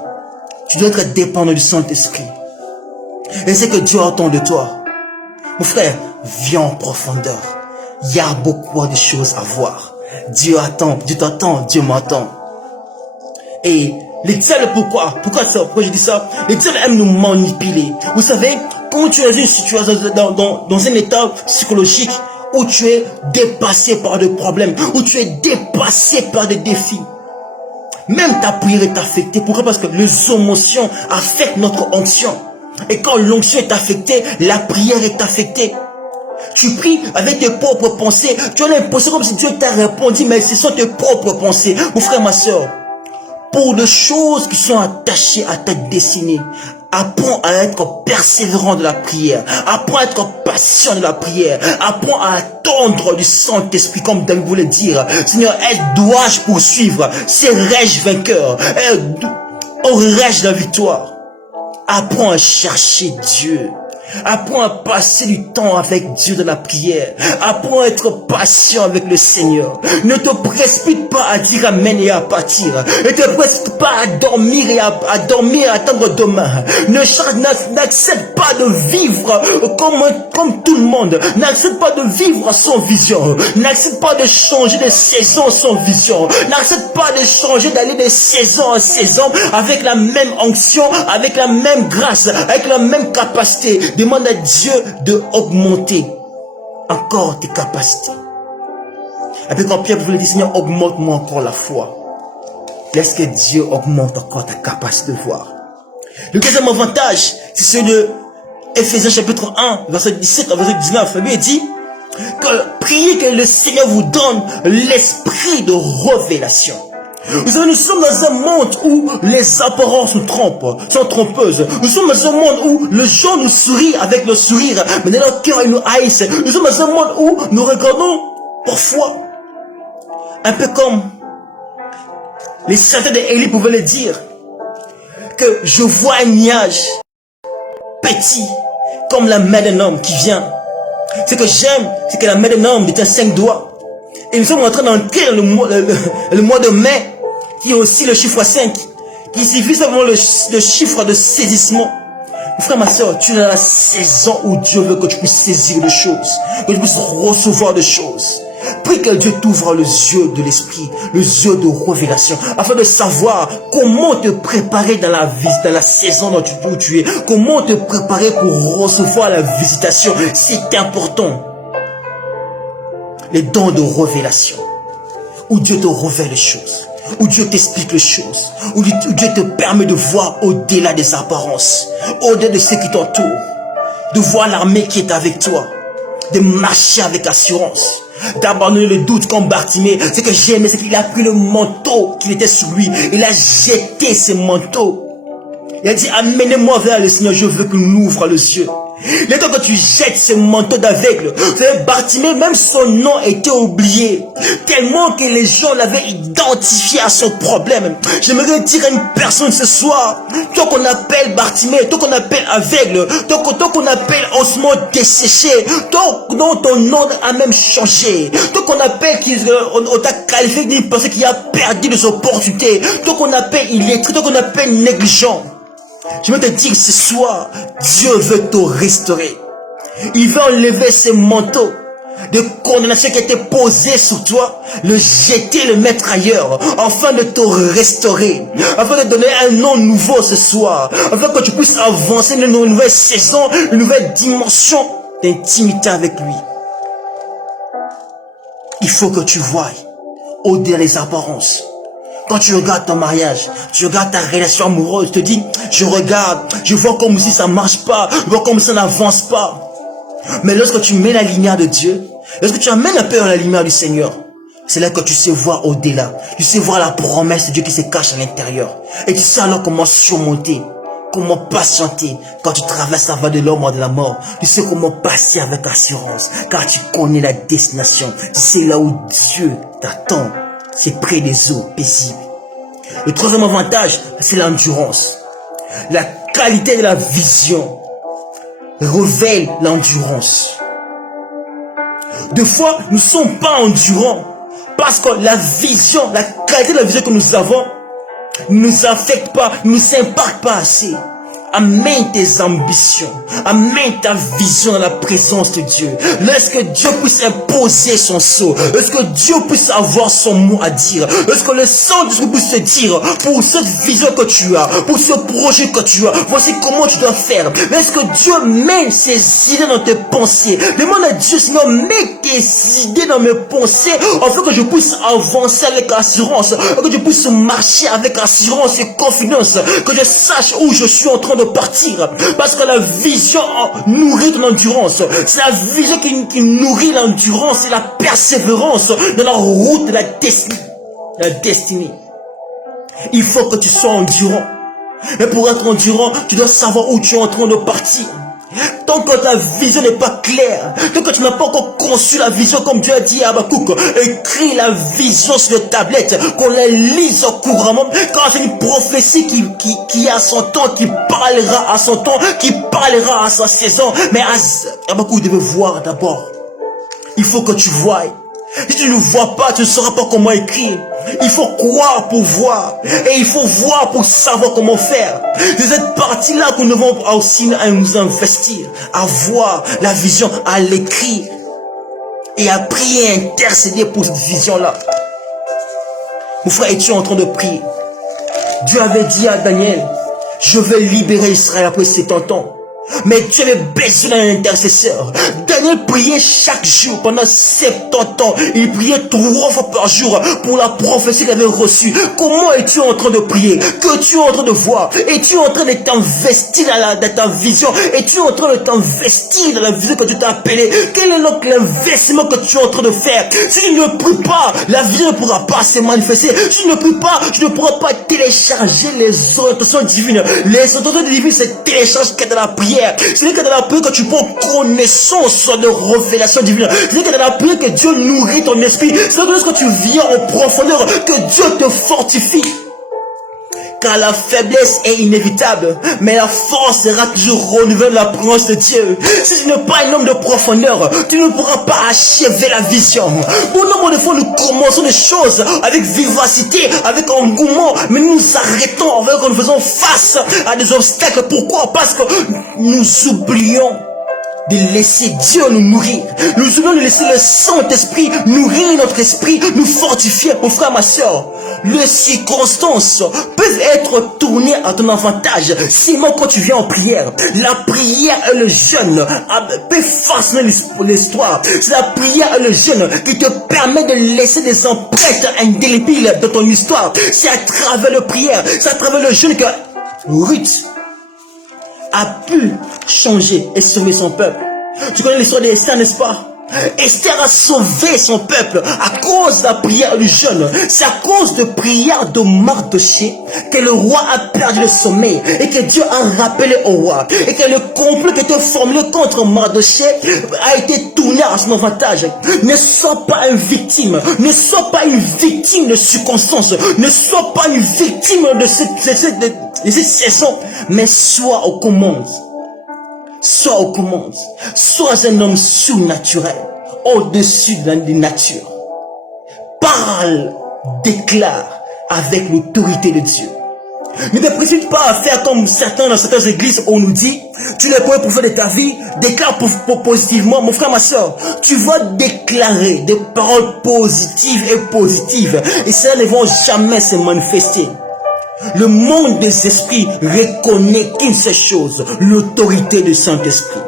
Tu dois être dépendant du Saint-Esprit. Et c'est que Dieu attend de toi. Mon frère, viens en profondeur. Il y a beaucoup de choses à voir. Dieu attend, Dieu t'attend, Dieu m'attend. Et les diables, pourquoi je dis ça? Les diables aiment nous manipuler. Vous savez, quand tu es dans une situation, dans un état psychologique où tu es dépassé par des problèmes, où tu es dépassé par des défis, même ta prière est affectée. Pourquoi? Parce que les émotions affectent notre onction. Et quand l'onction est affectée, la prière est affectée. Tu pries avec tes propres pensées. Tu as l'impression comme si Dieu t'a répondu, mais ce sont tes propres pensées. Mon frère, ma soeur, pour les choses qui sont attachées à ta destinée, apprends à être persévérant de la prière. Apprends à être patient de la prière. Apprends à attendre du Saint-Esprit, comme David voulait dire. Seigneur, dois-je poursuivre? Serai-je vainqueur? Aurai-je la victoire? Apprends à chercher Dieu. Apprends à passer du temps avec Dieu dans la prière. Apprends à être patient avec le Seigneur. Ne te précipite pas à dire amen et à partir. Ne te précipite pas à dormir et à attendre demain. N'accepte pas de vivre comme tout le monde. N'accepte pas de vivre sans vision. N'accepte pas de changer de saison sans vision. N'accepte pas de changer d'aller de saison en saison avec la même onction, avec la même grâce, avec la même capacité. Demande à Dieu de augmenter encore tes capacités. Et puis quand Pierre voulait dire, Seigneur, augmente-moi encore la foi. Laisse que Dieu augmente encore ta capacité de voir. Le deuxième avantage, c'est celui de Ephésiens chapitre 1, verset 17 à verset 19. La Bible dit que priez que le Seigneur vous donne l'esprit de révélation. Vous savez, nous sommes dans un monde où les apparences nous trompent, sont trompeuses. Nous sommes dans un monde où les gens nous sourient avec le sourire, mais dans leur cœur ils nous haïssent. Nous sommes dans un monde où nous regardons parfois, un peu comme les certains d'Élie pouvaient le dire, que je vois un nuage petit comme la main d'un homme qui vient. Ce que j'aime, c'est que la main d'un homme est un 5 doigts. Et nous sommes en train d'entrer dans le mois de mai, qui est aussi le chiffre 5, qui signifie simplement le chiffre de saisissement. Mon frère, ma soeur, tu es dans la saison où Dieu veut que tu puisses saisir des choses, que tu puisses recevoir des choses. Prie que Dieu t'ouvre les yeux de l'esprit, les yeux de révélation, afin de savoir comment te préparer dans la saison où tu es, comment te préparer pour recevoir la visitation. C'est important. Les dons de révélation, où Dieu te révèle les choses, où Dieu t'explique les choses, où Dieu te permet de voir au-delà des apparences, au-delà de ce qui t'entoure, de voir l'armée qui est avec toi, de marcher avec assurance, d'abandonner le doute comme Bartimée. Ce que j'aime, c'est qu'il a pris le manteau qui était sur lui, il a jeté ce manteau. Il a dit, amenez-moi vers le Seigneur, je veux qu'il nous ouvre les yeux. Le temps que tu jettes ce manteau d'aveugle, vous savez, Bartimée, même son nom était oublié, tellement que les gens l'avaient identifié à son problème. J'aimerais dire à une personne ce soir, toi qu'on appelle Bartimée, toi qu'on appelle aveugle, toi qu'on appelle osement desséché, toi dont ton nom a même changé, toi qu'on appelle on t'a qualifié d'une personne qui a perdu des opportunités, toi qu'on appelle illettré, toi qu'on appelle négligent. Je veux te dire ce soir, Dieu veut te restaurer. Il veut enlever ce manteau de condamnation qui a été posé sur toi, le jeter, le mettre ailleurs, afin de te restaurer, afin de te donner un nom nouveau ce soir, afin que tu puisses avancer dans une nouvelle saison, une nouvelle dimension d'intimité avec lui. Il faut que tu voies au-delà des apparences. Quand tu regardes ton mariage, tu regardes ta relation amoureuse, tu te dis, je regarde, je vois comme si ça ne marche pas, je vois comme si ça n'avance pas. Mais lorsque tu mets la lumière de Dieu, lorsque tu amènes un peu dans la lumière du Seigneur, c'est là que tu sais voir au-delà. Tu sais voir la promesse de Dieu qui se cache à l'intérieur. Et tu sais alors comment surmonter, comment patienter quand tu traverses la voie de l'ombre de la mort. Tu sais comment passer avec assurance, car tu connais la destination. Tu sais là où Dieu t'attend. C'est près des eaux paisibles. Le troisième avantage, c'est l'endurance. La qualité de la vision révèle l'endurance. Des fois, nous ne sommes pas endurants parce que la vision, la qualité de la vision que nous avons ne nous affecte pas, ne nous impacte pas assez. Amène tes ambitions, amène ta vision dans la présence de Dieu. Laisse que Dieu puisse imposer son sceau. Laisse que Dieu puisse avoir son mot à dire. Laisse que le Saint-Esprit puisse te dire, pour cette vision que tu as, pour ce projet que tu as, voici comment tu dois faire. Laisse que Dieu mette ses idées dans tes pensées. Demande à Dieu, Seigneur, mets tes idées dans mes pensées, afin que je puisse avancer avec assurance, que je puisse marcher avec assurance et confiance, que je sache où je suis en train de de partir. Parce que la vision nourrit ton endurance. C'est la vision qui nourrit l'endurance et la persévérance dans la route de la destinée. Il faut que tu sois endurant. Mais pour être endurant, tu dois savoir où tu es en train de partir. Tant que ta vision n'est pas claire, tant que tu n'as pas encore conçu la vision comme Dieu a dit à Habakkuk, écris la vision sur les tablettes, qu'on la lise couramment, car c'est une prophétie qui a son temps, qui parlera à son temps, qui parlera à sa saison. Mais Habakkuk devait voir d'abord. Il faut que tu voies. Si tu ne vois pas, tu ne sauras pas comment écrire. Il faut croire pour voir. Et il faut voir pour savoir comment faire. C'est cette partie-là que nous devons aussi nous investir. À voir la vision, à l'écrire. Et à prier, intercéder pour cette vision-là. Mon frère, es-tu en train de prier? Dieu avait dit à Daniel, je vais libérer Israël après 70 ans. Mais tu avais besoin d'un intercesseur. Daniel priait chaque jour pendant 70 ans. Il priait 3 fois par jour pour la prophétie qu'il avait reçue. Comment es-tu en train de prier? Que tu es en train de voir? Es-tu en train de t'investir dans ta vision? Es-tu en train de t'investir dans la vision que tu t'as appelée? Quel est donc l'investissement que tu es en train de faire? Si tu ne pries pas, la vision ne pourra pas se manifester. Si tu ne pries pas, tu ne pourras pas télécharger les orientations divines. Les orientations divines se téléchargent que dans la prière. Ce n'est que dans la prière que tu prends connaissance de révélation divine. Ce n'est que dans la prière que Dieu nourrit ton esprit. C'est lorsque tu viens en profondeur que Dieu te fortifie. Car la faiblesse est inévitable, mais la force sera toujours renouvelée dans la présence de Dieu. Si tu n'es pas un homme de profondeur, tu ne pourras pas achever la vision. Bon nombre de fois, nous commençons des choses avec vivacité, avec engouement, mais nous nous arrêtons avec nous faisons face à des obstacles. Pourquoi? Parce que nous oublions de laisser Dieu nous nourrir. Nous oublions de laisser le Saint-Esprit nourrir notre esprit, nous fortifier. Mon frère, ma soeur, les circonstances peuvent être tournées à ton avantage seulement quand tu viens en prière. La prière et le jeûne peut façonner l'histoire. C'est la prière et le jeûne qui te permet de laisser des empreintes indélébiles dans ton histoire. C'est à travers la prière, c'est à travers le jeûne que Ruth a pu changer et sauver son peuple. Tu connais l'histoire d'Esther, n'est-ce pas? Esther a sauvé son peuple à cause de la prière du jeûne. C'est à cause de prière de Mardochée que le roi a perdu le sommeil et que Dieu a rappelé au roi. Et que le complot qui était formulé contre Mardochée a été tourné à son avantage. Ne sois pas une victime. Ne sois pas une victime de circonstances. Ne sois pas une victime de cette saison. Mais sois aux commandes. Sois aux commandes. Sois un homme surnaturel, au-dessus de la nature. Parle, déclare avec l'autorité de Dieu. Ne te précipite pas à faire comme certains dans certaines églises où on nous dit, tu n'es pas un prophète de ta vie, déclare positivement. Mon frère, ma soeur, tu vas déclarer des paroles positives et celles ne vont jamais se manifester. Le monde des esprits reconnaît qu'une seule chose, l'autorité du Saint-Esprit.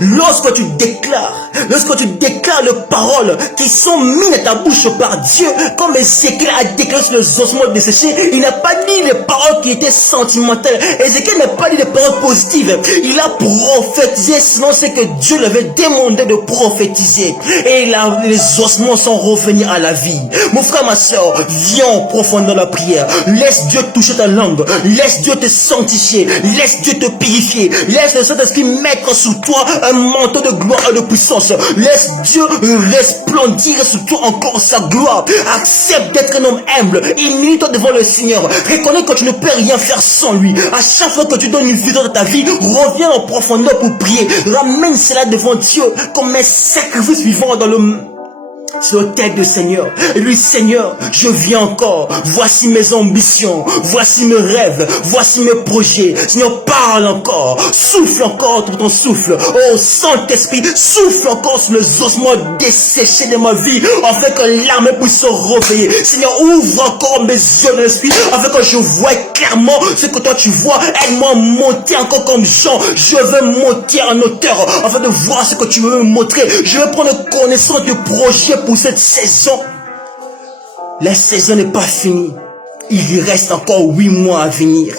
Lorsque tu déclares les paroles qui sont mises à ta bouche par Dieu, comme Ézéchiel a déclaré sur les ossements desséchés, il n'a pas dit les paroles qui étaient sentimentales. Ézéchiel n'a pas dit des paroles positives. Il a prophétisé, sinon c'est que Dieu lui avait demandé de prophétiser. Et les ossements sont revenus à la vie. Mon frère, ma soeur, viens en profondeur de la prière. Laisse Dieu toucher ta langue. Laisse Dieu te sanctifier. Laisse Dieu te purifier. Laisse le Saint-Esprit mettre sous toi un manteau de gloire et de puissance. Laisse Dieu resplendir sur toi encore sa gloire. Accepte d'être un homme humble. Humilie-toi devant le Seigneur. Reconnais que tu ne peux rien faire sans lui. À chaque fois que tu donnes une vision de ta vie, reviens en profondeur pour prier. Ramène cela devant Dieu comme un sacrifice vivant sur l'autel du Seigneur. Et lui, Seigneur, je viens encore. Voici mes ambitions. Voici mes rêves. Voici mes projets. Seigneur, parle encore. Souffle encore tout ton souffle. Oh, Saint-Esprit, souffle encore sur les ossements desséchés de ma vie, afin que l'âme puisse se réveiller. Seigneur, ouvre encore mes yeux de l'esprit, afin que je voie clairement ce que toi tu vois. Aide-moi à monter encore comme Jean. Je veux monter en hauteur, afin de voir ce que tu veux me montrer. Je veux prendre connaissance du projet pour cette saison. La saison n'est pas finie. Il y reste encore 8 mois à venir.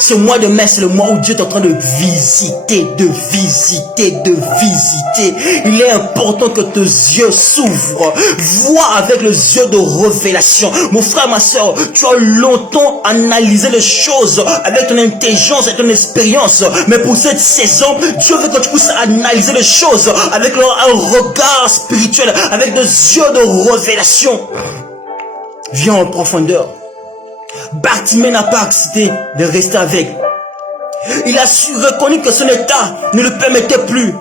Ce mois de mai, c'est le mois où Dieu est en train de visiter, de visiter, de visiter. Il est important que tes yeux s'ouvrent. Vois avec les yeux de révélation. Mon frère, ma soeur, tu as longtemps analysé les choses avec ton intelligence et ton expérience. Mais pour cette saison, Dieu veut que tu puisses analyser les choses avec un regard spirituel, avec des yeux de révélation. Viens en profondeur. Bartimée n'a pas accepté de rester avec. Il a reconnu que son état ne le permettait plus.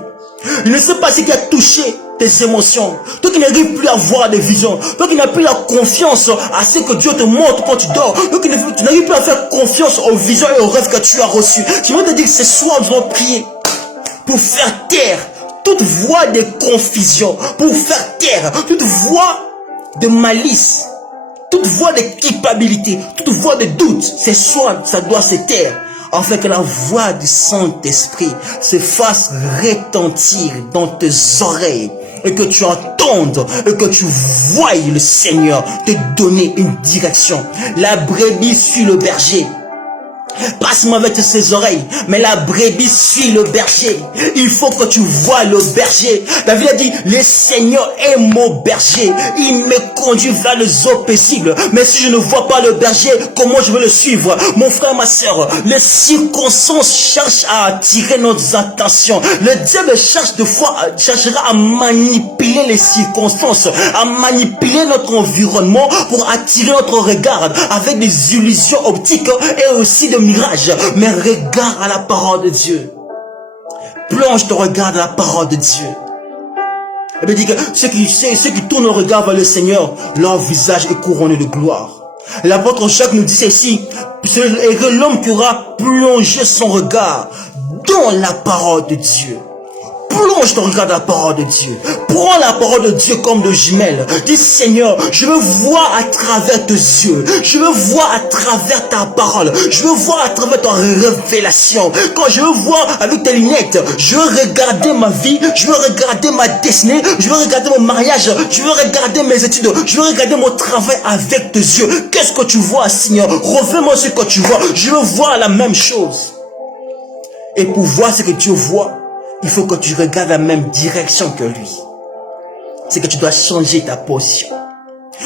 Il ne sait pas ce qui a touché tes émotions. Toi qui n'arrives plus à voir des visions. Toi qui n'as plus la confiance à ce que Dieu te montre quand tu dors. Toi qui n'arrives plus à faire confiance aux visions et aux rêves que tu as reçus. Je veux te dire que ce soir nous allons prier pour faire taire toute voix de confusion. Pour faire taire toute voix de malice. Toute voix de culpabilité, toute voix de doute, c'est soit ça doit se taire, afin que la voix du Saint-Esprit se fasse retentir dans tes oreilles, et que tu entendes, et que tu voies le Seigneur te donner une direction. La brebis suit le berger. Passe-moi avec ses oreilles, mais la brebis suit le berger. Il faut que tu vois le berger. David a dit, le Seigneur est mon berger. Il me conduit vers les eaux paisibles. Mais si je ne vois pas le berger, comment je vais le suivre? Mon frère, ma soeur, les circonstances cherchent à attirer notre attention. Le diable cherchera à manipuler les circonstances, à manipuler notre environnement pour attirer notre regard avec des illusions optiques et aussi de mirage. Mais regarde à la parole de Dieu. Plonge ton regard dans la parole de Dieu. Et bien dit que ceux qui tournent le regard vers le Seigneur, leur visage est couronné de gloire. L'apôtre Jacques nous dit ceci, c'est l'homme qui aura plongé son regard dans la parole de Dieu. Plonge ton regard dans la parole de Dieu. Prends la parole de Dieu comme de jumelle. Dis Seigneur, je veux voir à travers tes yeux. Je veux voir à travers ta parole. Je veux voir à travers ta révélation. Quand je veux voir avec tes lunettes, je veux regarder ma vie. Je veux regarder ma destinée. Je veux regarder mon mariage. Je veux regarder mes études. Je veux regarder mon travail avec tes yeux. Qu'est-ce que tu vois, Seigneur? Refais-moi ce que tu vois. Je veux voir la même chose. Et pour voir ce que Dieu voit, il faut que tu regardes la même direction que lui. C'est que tu dois changer ta position.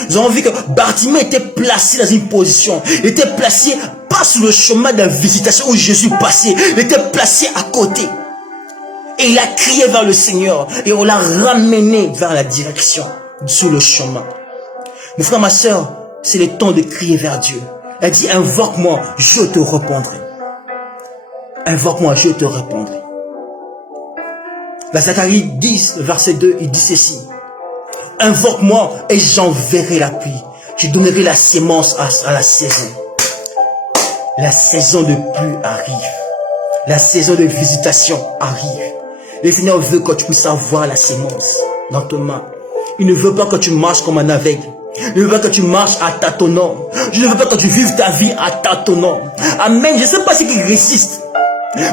Nous avons vu que Bartimée était placé dans une position. Il était placé pas sur le chemin de la visitation où Jésus passait. Il était placé à côté. Et il a crié vers le Seigneur. Et on l'a ramené vers la direction, sur le chemin. Mon frère, ma soeur, c'est le temps de crier vers Dieu. Elle dit, invoque-moi, je te répondrai. Invoque-moi, je te répondrai. La Zacharie 10, verset 2, il dit ceci. Invoque-moi et j'enverrai la pluie. Je donnerai la sémence à la saison. La saison de pluie arrive. La saison de visitation arrive. Le Seigneur veut que tu puisses avoir la sémence dans tes mains. Il ne veut pas que tu marches comme un aveugle. Il ne veut pas que tu marches à tâtonnant. Je ne veux pas que tu vives ta vie à tâtonnant. Amen. Je ne sais pas ce qui résiste.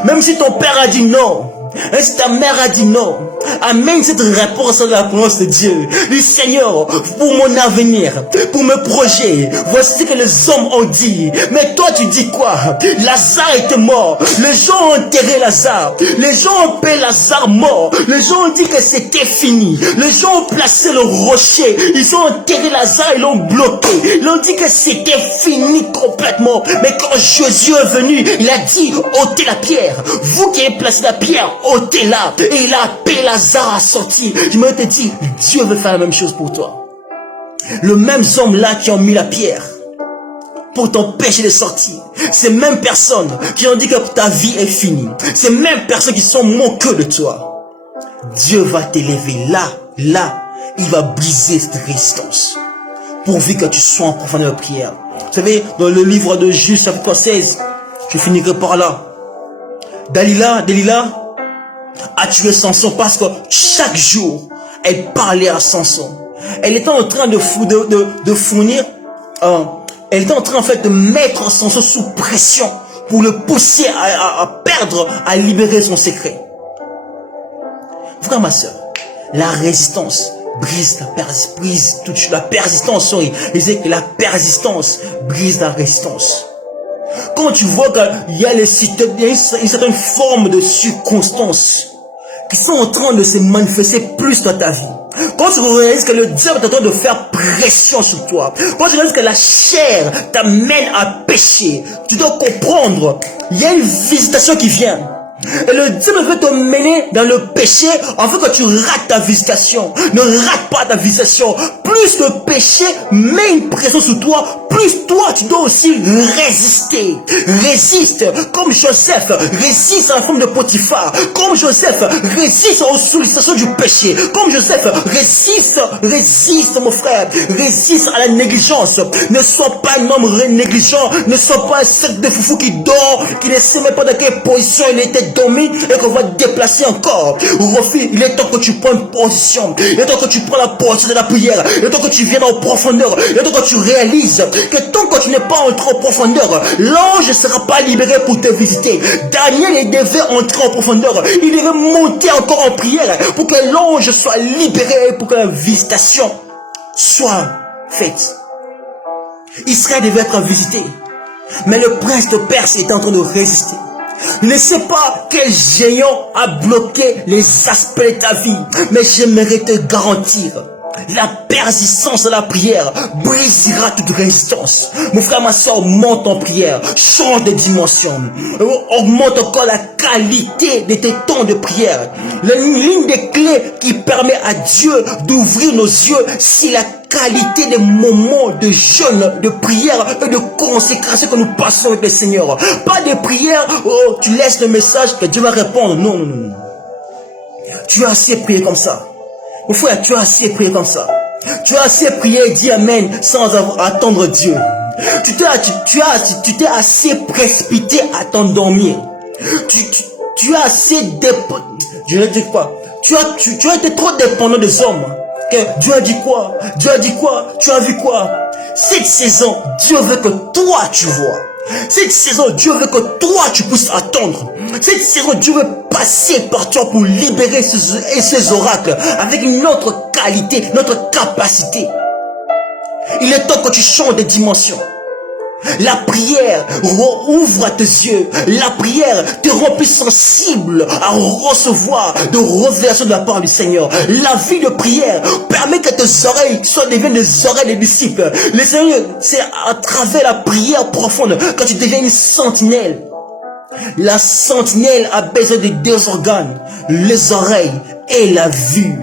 Même si ton père a dit non. Et si ta mère a dit non, amène cette réponse à la promesse de Dieu. Le Seigneur, pour mon avenir, pour mes projets, voici ce que les hommes ont dit. Mais toi tu dis quoi? Lazare était mort. Les gens ont enterré Lazare. Les gens ont payé Lazare mort. Les gens ont dit que c'était fini. Les gens ont placé le rocher. Ils ont enterré Lazare, ils l'ont bloqué. Ils ont dit que c'était fini complètement. Mais quand Jésus est venu, il a dit, ôtez la pierre. Vous qui avez placé la pierre, ôtez-la. Et il a appelé Lazare à sortir. Je me te dis, Dieu veut faire la même chose pour toi. Le même homme là qui ont mis la pierre pour t'empêcher de sortir. Ces mêmes personnes qui ont dit que ta vie est finie. Ces mêmes personnes qui sont moquées de toi. Dieu va t'élever là. Il va briser cette résistance. Pourvu que tu sois en profondeur de prière. Vous savez, dans le livre de Juge, chapitre 16, je finirai par là. Dalila a tué Samson parce que chaque jour, elle parlait à Samson. Elle était en train de fournir, elle était en train en fait de mettre Samson sous pression pour le pousser à perdre, à libérer son secret. Frère, ma soeur, la résistance brise la persistance brise la résistance. Quand tu vois qu'il y a une certaine forme de circonstances qui sont en train de se manifester plus dans ta vie. Quand tu réalises que le diable est en train de faire pression sur toi, quand tu réalises que la chair t'amène à pécher, tu dois comprendre, il y a une visitation qui vient. Et le diable veut te mener dans le péché afin que tu rates ta visitation. Ne rate pas ta visitation. Plus le péché met une pression sur toi, plus toi tu dois aussi résister. Résiste comme Joseph résiste à la forme de Potiphar. Comme Joseph résiste aux sollicitations du péché. Comme Joseph résiste mon frère. Résiste à la négligence. Ne sois pas un homme négligent. Ne sois pas un sac de foufou qui dort, qui ne sait même pas dans quelle position il était dormi et qu'on va te déplacer encore. Refus, il est temps que tu prennes position. Il est temps que tu prends la position de la prière. Il est temps que tu viennes en profondeur. Il est temps que tu réalises que tant que tu n'es pas entré en profondeur, l'ange ne sera pas libéré pour te visiter. Daniel, il devait entrer en profondeur. Il devait monter encore en prière pour que l'ange soit libéré, pour que la visitation soit faite. Israël devait être visité. Mais le prince de Perse était en train de résister. Je ne sais pas quel géant a bloqué les aspects de ta vie, mais j'aimerais te garantir, la persistance de la prière brisera toute résistance. Mon frère, ma soeur, monte en prière, change de dimension, augmente encore la qualité de tes temps de prière. L'une des clés qui permet à Dieu d'ouvrir nos yeux, c'est la qualité des moments de jeûne, de prière et de consécration que nous passons avec le Seigneur. Pas de prière, oh, tu laisses le message que Dieu va répondre. Non, non, non. Tu as assez prié comme ça. Mon frère, tu as assez prié comme ça. Tu as assez prié et dit Amen sans attendre Dieu. Tu t'es assez précipité à t'endormir. Tu as assez je ne dis pas. Tu as été trop dépendant des hommes. Que Dieu a dit quoi? Dieu a dit quoi? Tu as vu quoi? Cette saison, Dieu veut que toi tu vois. Cette saison, Dieu veut que toi tu puisses attendre. Cette saison, Dieu veut passer par toi pour libérer ces oracles avec une autre qualité, notre capacité. Il est temps que tu changes de dimension. La prière ouvre tes yeux. La prière te rend plus sensible à recevoir de révélations de la part du Seigneur. La vie de prière permet que tes oreilles deviennent des oreilles des disciples. Le Seigneur, c'est à travers la prière profonde que tu deviens une sentinelle. La sentinelle a besoin de deux organes, les oreilles et la vue.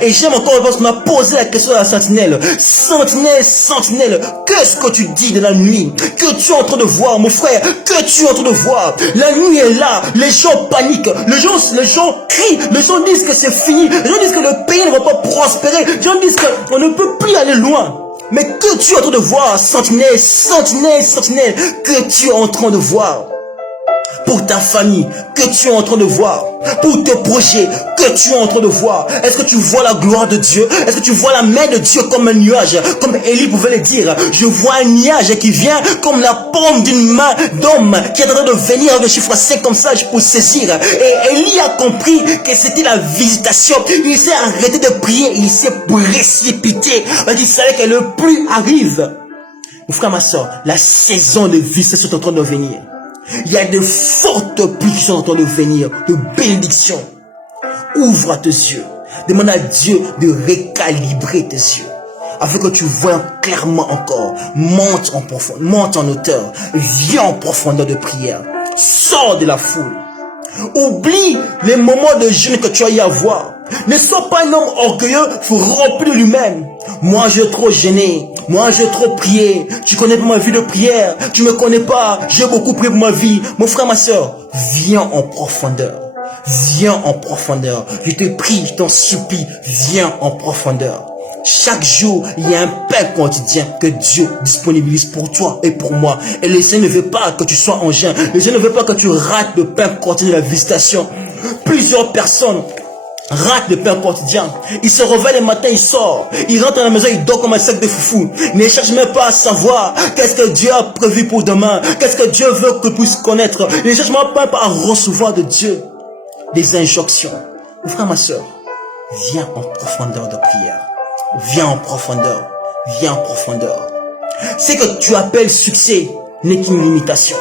Et j'aime encore parce qu'on a posé la question à la sentinelle. Sentinelle, sentinelle, qu'est-ce que tu dis de la nuit? Que tu es en train de voir, mon frère? Que tu es en train de voir? La nuit est là, les gens paniquent, les gens crient, les gens disent que c'est fini, les gens disent que le pays ne va pas prospérer, les gens disent qu'on ne peut plus aller loin. Mais que tu es en train de voir, sentinelle, sentinelle, sentinelle, que tu es en train de voir? Pour ta famille, que tu es en train de voir, pour tes projets, que tu es en train de voir. Est-ce que tu vois la gloire de Dieu? Est-ce que tu vois la main de Dieu comme un nuage? Comme Élie pouvait le dire, je vois un nuage qui vient comme la paume d'une main d'homme qui est en train de venir avec le chiffre 5 comme ça pour saisir. Et Élie a compris que c'était la visitation. Il s'est arrêté de prier, il s'est précipité. Il savait que le pluie arrive. Mon frère, ma soeur, la saison de visitation est en train de venir. Il y a de fortes pluies qui sont en train de venir, de bénédictions. Ouvre tes yeux. Demande à Dieu de récalibrer tes yeux. Afin que tu vois clairement encore. Monte en profondeur, monte en hauteur. Viens en profondeur de prière. Sors de la foule. Oublie les moments de jeûne que tu as eu à voir. Ne sois pas un homme orgueilleux, rempli de lui-même. Moi, j'ai trop gêné. Moi, j'ai trop prié. Tu connais pas ma vie de prière. Tu me connais pas. J'ai beaucoup prié pour ma vie. Mon frère, ma soeur, viens en profondeur. Viens en profondeur. Je te prie, je t'en supplie. Viens en profondeur. Chaque jour, il y a un pain quotidien que Dieu disponibilise pour toi et pour moi. Et le Seigneur ne veut pas que tu sois en jeûne. Le Seigneur ne veut pas que tu rates le pain quotidien de la visitation. Plusieurs personnes ratent le pain quotidien. Il se réveille le matin, il sort. Il rentre à la maison, il dort comme un sac de foufou. Ne cherche même pas à savoir qu'est-ce que Dieu a prévu pour demain. Qu'est-ce que Dieu veut que tu puisses connaître. Ne cherche même pas à recevoir de Dieu des injonctions. Mon frère, ma soeur, viens en profondeur de prière. Viens en profondeur. Viens en profondeur. Ce que tu appelles succès n'est qu'une limitation.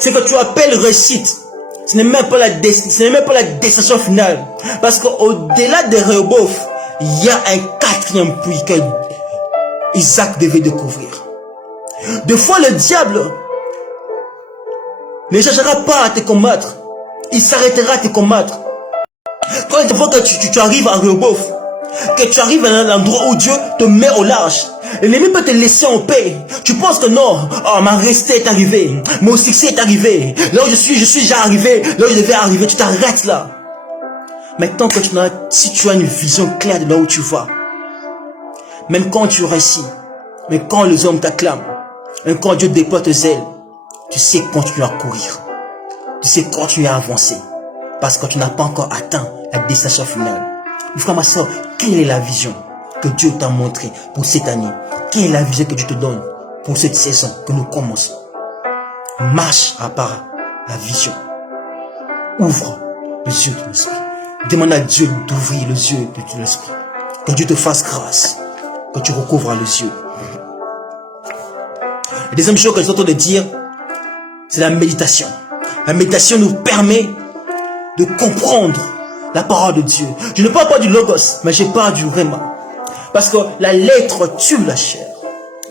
Ce que tu appelles réussite, ce n'est même pas la destination finale. Parce qu'au-delà de Rehoboth, il y a un quatrième puits que Isaac devait découvrir. Des fois, le diable ne cherchera pas à te combattre. Il s'arrêtera à te combattre. Quand une fois que tu arrives à Rehoboth, que tu arrives à l'endroit où Dieu te met au large, l'ennemi peut te laisser en paix. Tu penses que non, oh, ma restée est arrivée, mon succès est arrivé, là où je suis déjà arrivé, là où je devais arriver, tu t'arrêtes là. Maintenant que si tu as une vision claire de là où tu vas, même quand tu réussis, mais quand les hommes t'acclament, même quand Dieu déploie tes ailes, tu sais continuer à courir, tu sais continuer à avancer, parce que tu n'as pas encore atteint la destination finale. Mon frère, ma soeur, quelle est la vision que Dieu t'a montrée pour cette année? Quelle est la vision que Dieu te donne pour cette saison que nous commençons? Marche à part la vision. Ouvre les yeux de l'esprit. Demande à Dieu d'ouvrir les yeux de l'esprit. Que Dieu te fasse grâce. Que tu recouvres les yeux. La deuxième chose que je suis en train de dire, c'est la méditation. La méditation nous permet de comprendre la parole de Dieu. Je ne parle pas du logos, mais je parle du rhéma. Parce que la lettre tue la chair,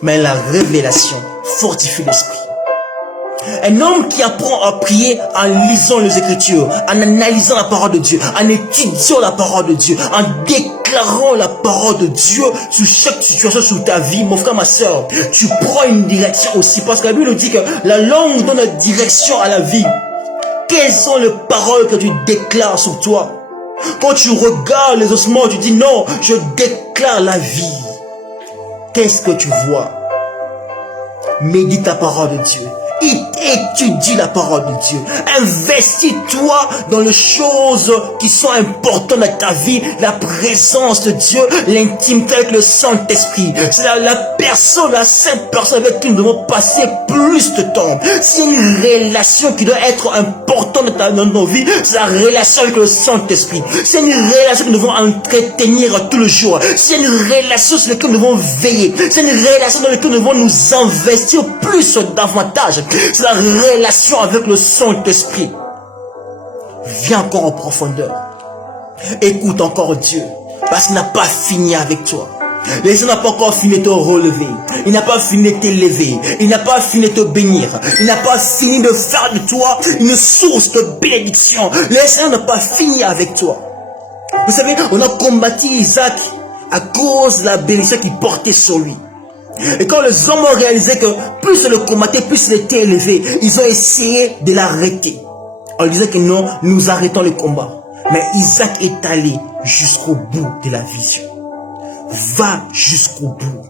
mais la révélation fortifie l'esprit. Un homme qui apprend à prier en lisant les Écritures, en analysant la parole de Dieu, en étudiant la parole de Dieu, en déclarant la parole de Dieu sur chaque situation sur ta vie, mon frère, ma soeur, tu prends une direction aussi. Parce que la Bible nous dit que la langue donne une direction à la vie. Quelles sont les paroles que tu déclares sur toi? Quand tu regardes les ossements, tu dis non, je déclare la vie. Qu'est-ce que tu vois? Médite la parole de Dieu. Étudie la parole de Dieu. Investis-toi dans les choses qui sont importantes dans ta vie. La présence de Dieu, l'intimité avec le Saint-Esprit. C'est la personne, la seule personne avec qui nous devons passer plus de temps. C'est une relation qui doit être importante dans nos vies. C'est la relation avec le Saint-Esprit. C'est une relation que nous devons entretenir tous les jours. C'est une relation sur laquelle nous devons veiller. C'est une relation dans laquelle nous devons nous investir plus davantage. C'est la relation avec le Saint-Esprit. Viens encore en profondeur. Écoute encore Dieu. Parce qu'il n'a pas fini avec toi. Le Seigneur n'a pas encore fini de te relever. Il n'a pas fini de t'élever. Il n'a pas fini de te bénir. Il n'a pas fini de faire de toi une source de bénédiction. Le Seigneur n'a pas fini avec toi. Vous savez, on a combattu Isaac à cause de la bénédiction qu'il portait sur lui. Et quand les hommes ont réalisé que plus le combattait, plus il était élevé, ils ont essayé de l'arrêter. On disait que non, nous arrêtons le combat. Mais Isaac est allé jusqu'au bout de la vision. Va jusqu'au bout.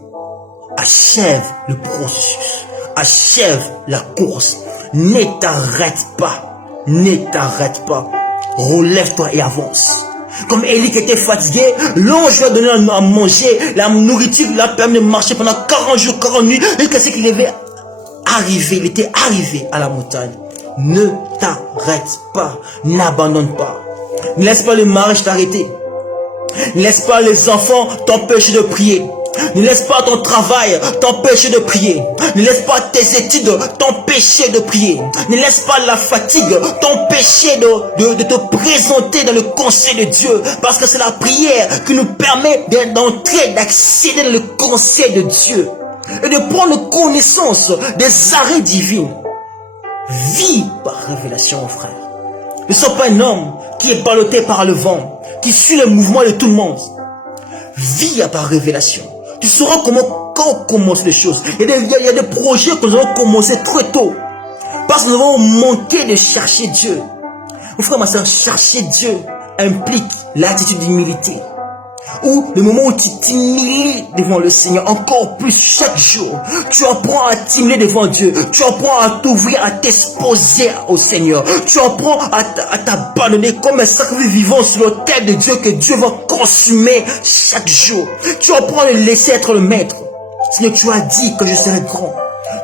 Achève le processus. Achève la course. Ne t'arrête pas. Ne t'arrête pas. Relève-toi et avance. Comme Élie qui était fatigué, l'ange lui a donné à manger, la nourriture lui a permis de marcher pendant 40 jours, 40 nuits, et que c'est qu'il avait arrivé, il était arrivé à la montagne. Ne t'arrête pas, n'abandonne pas. Ne laisse pas le mariage t'arrêter. Ne laisse pas les enfants t'empêcher de prier. Ne laisse pas ton travail t'empêcher de prier. Ne laisse pas tes études t'empêcher de prier. Ne laisse pas la fatigue t'empêcher de te présenter dans le conseil de Dieu. Parce que c'est la prière qui nous permet d'entrer, d'accéder dans le conseil de Dieu. Et de prendre connaissance des arrêts divins. Vis par révélation, frère. Ne sois pas un homme qui est ballotté par le vent, qui suit le mouvement de tout le monde. Vis par révélation. Tu sauras quand on commence les choses. Il y a des projets que nous avons commencé très tôt. Parce que nous avons manqué de chercher Dieu. Mon frère, ma soeur, chercher Dieu implique l'attitude d'humilité. Ou le moment où tu t'humilies devant le Seigneur, encore plus chaque jour, tu apprends à t'humilier devant Dieu, tu apprends à t'ouvrir, à t'exposer au Seigneur, tu apprends à t'abandonner comme un sacrifice vivant sur l'autel de Dieu que Dieu va consumer chaque jour. Tu apprends à le laisser être le maître. Seigneur, tu as dit que je serai grand.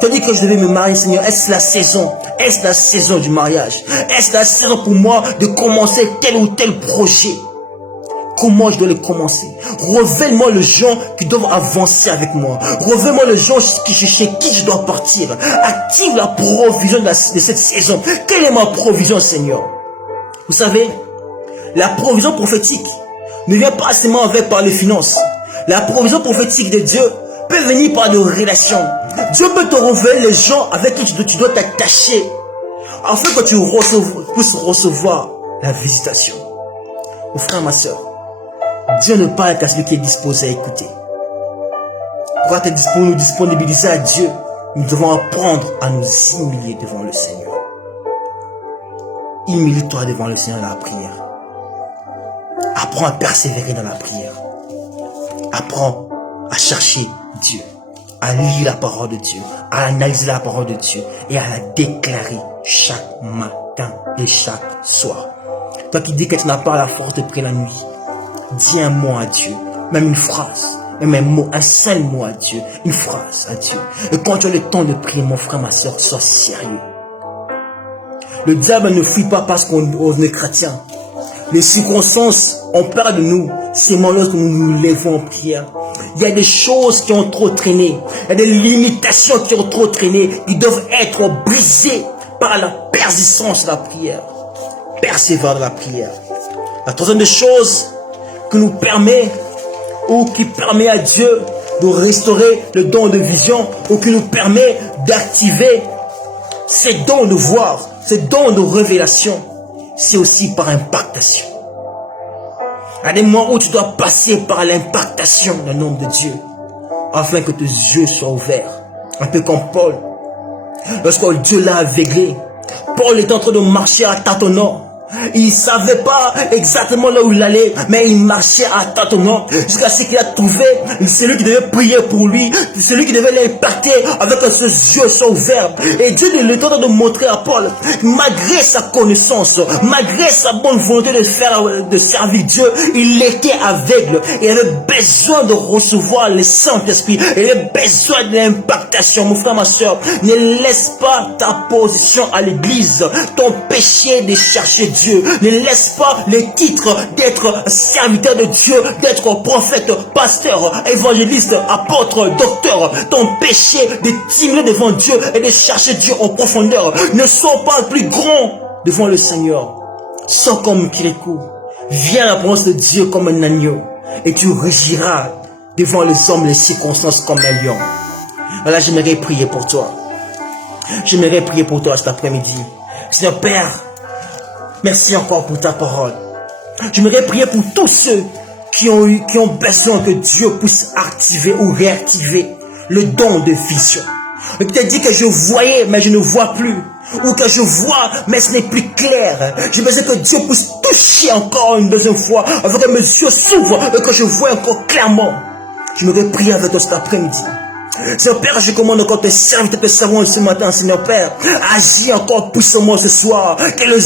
Tu as dit que je devais me marier, Seigneur. Est-ce la saison? Est-ce la saison du mariage? Est-ce la saison pour moi de commencer tel ou tel projet? comment je dois le commencer. Révèle-moi les gens qui doivent avancer avec moi. Révèle-moi les gens chez qui je dois partir. Active la provision de cette saison. Quelle est ma provision, Seigneur? Vous savez, la provision prophétique ne vient pas seulement par les finances. La provision prophétique de Dieu peut venir par des relations. Dieu peut te révéler les gens avec qui tu dois t'attacher afin que tu puisses recevoir la visitation. Mon frère, ma soeur, Dieu ne parle qu'à celui qui est disposé à écouter. Pour être nous disponibiliser à Dieu, nous devons apprendre à nous humilier devant le Seigneur. Humilie-toi devant le Seigneur dans la prière. Apprends à persévérer dans la prière. Apprends à chercher Dieu, à lire la parole de Dieu, à analyser la parole de Dieu et à la déclarer chaque matin et chaque soir. Toi qui dis que tu n'as pas la force de prier la nuit, dis un mot à Dieu, même une phrase, même un mot, un seul mot à Dieu, une phrase à Dieu. Et quand tu as le temps de prier, mon frère, ma soeur, sois sérieux. Le diable ne fuit pas parce qu'on est chrétien. Les circonstances ont peur de nous, seulement lorsque nous nous levons en prière. Il y a des choses qui ont trop traîné, il y a des limitations qui ont trop traîné, qui doivent être brisées par la persistance de la prière. Persévère dans la prière. La troisième des choses qui nous permet, ou qui permet à Dieu de restaurer le don de vision, ou qui nous permet d'activer ces dons de voir, ces dons de révélation, c'est aussi par impactation. Il y a des moments où tu dois passer par l'impactation du nom de Dieu, afin que tes yeux soient ouverts. Un peu comme Paul. Lorsque Dieu l'a aveuglé, Paul est en train de marcher à tâtonnant. Il ne savait pas exactement là où il allait, mais il marchait à tâtonnant jusqu'à ce qu'il a trouvé celui qui devait prier pour lui, celui qui devait l'impacter avec que ses yeux soient ouverts. Et Dieu est en train de montrer à Paul, malgré sa connaissance, malgré sa bonne volonté de servir Dieu, il était aveugle. Il avait besoin de recevoir le Saint-Esprit. Il avait besoin de l'impactation. Mon frère, ma soeur, ne laisse pas ta position à l'église t'empêcher de chercher Dieu. Ne laisse pas les titres d'être serviteur de Dieu, d'être prophète, pasteur, évangéliste, apôtre, docteur, t'empêcher de t'immoler devant Dieu et de chercher Dieu en profondeur. Ne sois pas plus grand devant le Seigneur. Sois comme Kirikou. Viens à la présence de Dieu comme un agneau et tu rugiras devant les hommes, les circonstances comme un lion. Voilà, j'aimerais prier pour toi. J'aimerais prier pour toi cet après-midi. Seigneur Père, merci encore pour ta parole. J'aimerais prier pour tous ceux qui ont besoin que Dieu puisse activer ou réactiver le don de vision. Et qui t'a dit que je voyais, mais je ne vois plus. Ou que je vois, mais ce n'est plus clair. J'ai besoin que Dieu puisse toucher encore une deuxième fois, afin que mes yeux s'ouvrent et que je vois encore clairement. J'aimerais prier avec toi cet après-midi. Seigneur Père, je commande encore tes serviteurs, tes servants ce matin, Seigneur Père. Agis encore puissamment ce soir. Que le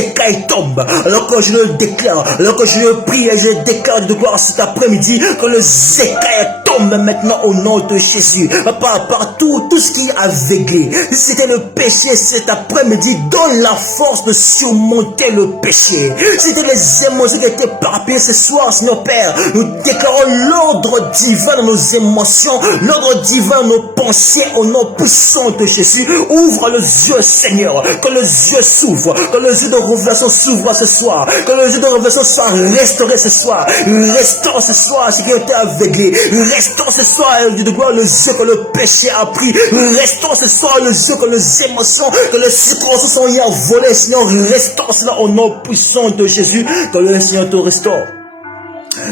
écailles tombe. Alors que je le déclare, alors que je le prie et je le déclare de gloire cet après-midi, que le écailles tombe maintenant au nom de Jésus. Partout, tout ce qui est aveuglé. Si c'était le péché cet après-midi, donne la force de surmonter le péché. Si c'était les émotions qui étaient parapluées ce soir, Seigneur Père, nous déclarons l'ordre divin dans nos émotions, l'ordre divin dans nos pensées au nom puissant de Jésus. Ouvre les yeux, Seigneur, que les yeux s'ouvrent, que les yeux de révélation s'ouvrent ce soir, que les yeux de révélation soient restaurés ce soir. Restaure ce soir ce qui a été aveuglé. Restaure ce soir, Dieu de gloire, les yeux que le péché a pris. Restaure ce soir les yeux que les émotions, que les circonstances sont y volées, Seigneur. Restaure cela au nom puissant de Jésus, que le Seigneur te restaure.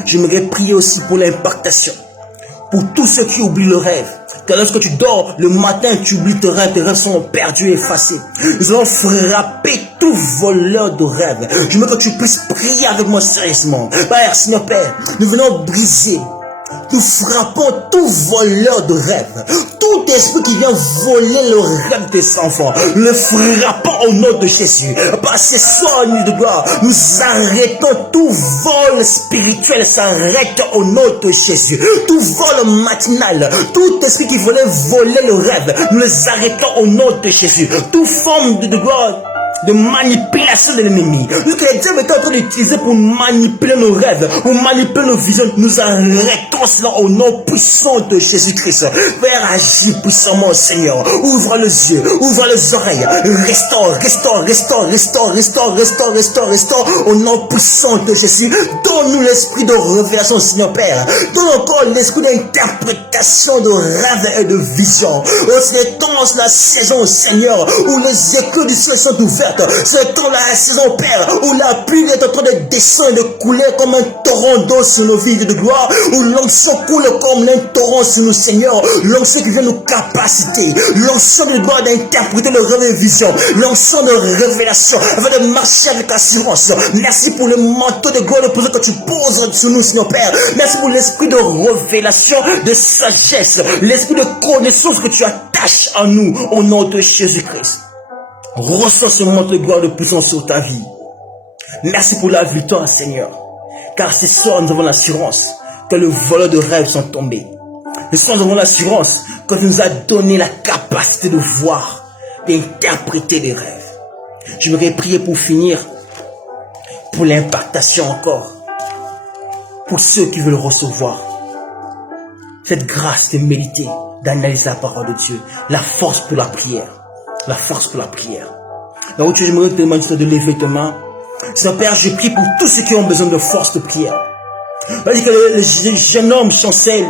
J'aimerais prier aussi pour l'impactation. Pour tous ceux qui oublient le rêve. Que lorsque tu dors, le matin, tu oublies tes rêves sont perdus, effacés. Nous allons frapper tout voleur de rêve. Je veux que tu puisses prier avec moi sérieusement. Père, Seigneur Père, nous venons briser. Nous frappons tout voleur de rêve, tout esprit qui vient voler le rêve des enfants, le frappons au nom de Jésus. Parce que ce soir, nuit de gloire, nous arrêtons tout vol spirituel, s'arrête au nom de Jésus. Tout vol matinal, tout esprit qui voulait voler le rêve, nous les arrêtons au nom de Jésus. Toute forme de gloire de manipulation de l'ennemi. Ce que les diables étaient en train d'utiliser pour manipuler nos rêves, pour manipuler nos visions, nous arrêtons cela au nom puissant de Jésus-Christ. Père, agis puissamment, Seigneur. Ouvre les yeux, ouvre les oreilles. Restaure au nom puissant de Jésus. Donne-nous l'esprit de révélation, Seigneur Père. Donne encore l'esprit d'interprétation de rêves et de visions. C'est temps la saison, Seigneur, où les éclats du ciel sont ouvertes. C'est temps la saison, Père, où la pluie est en train de descendre et de couler comme un torrent d'eau sur nos vies de gloire, où l'onction coule comme un torrent sur nous, Seigneur. L'onction qui vient nous capaciter, l'onction de gloire d'interpréter le rêve et vision, l'onction de révélation, afin de marcher avec assurance. Merci pour le manteau de gloire que tu poses sur nous, Seigneur Père. Merci pour l'esprit de révélation, de sagesse, l'esprit de connaissance que tu attaches en nous, au nom de Jésus-Christ. Reçois ce manteau de gloire de puissance sur ta vie. Merci pour la victoire, Seigneur. Car ce soir, nous avons l'assurance que le voleur de rêves sont tombés. Ce soir, nous avons l'assurance que tu nous as donné la capacité de voir, d'interpréter les rêves. Je voudrais prier pour finir, pour l'impactation encore, pour ceux qui veulent recevoir cette grâce de méditer, d'analyser la parole de Dieu, la force pour la prière, la force pour la prière. Là où tu aimerais te demander de lever tes mains, Seigneur Père, je prie pour tous ceux qui ont besoin de force de prière. Vas-y que les jeunes hommes chancellent,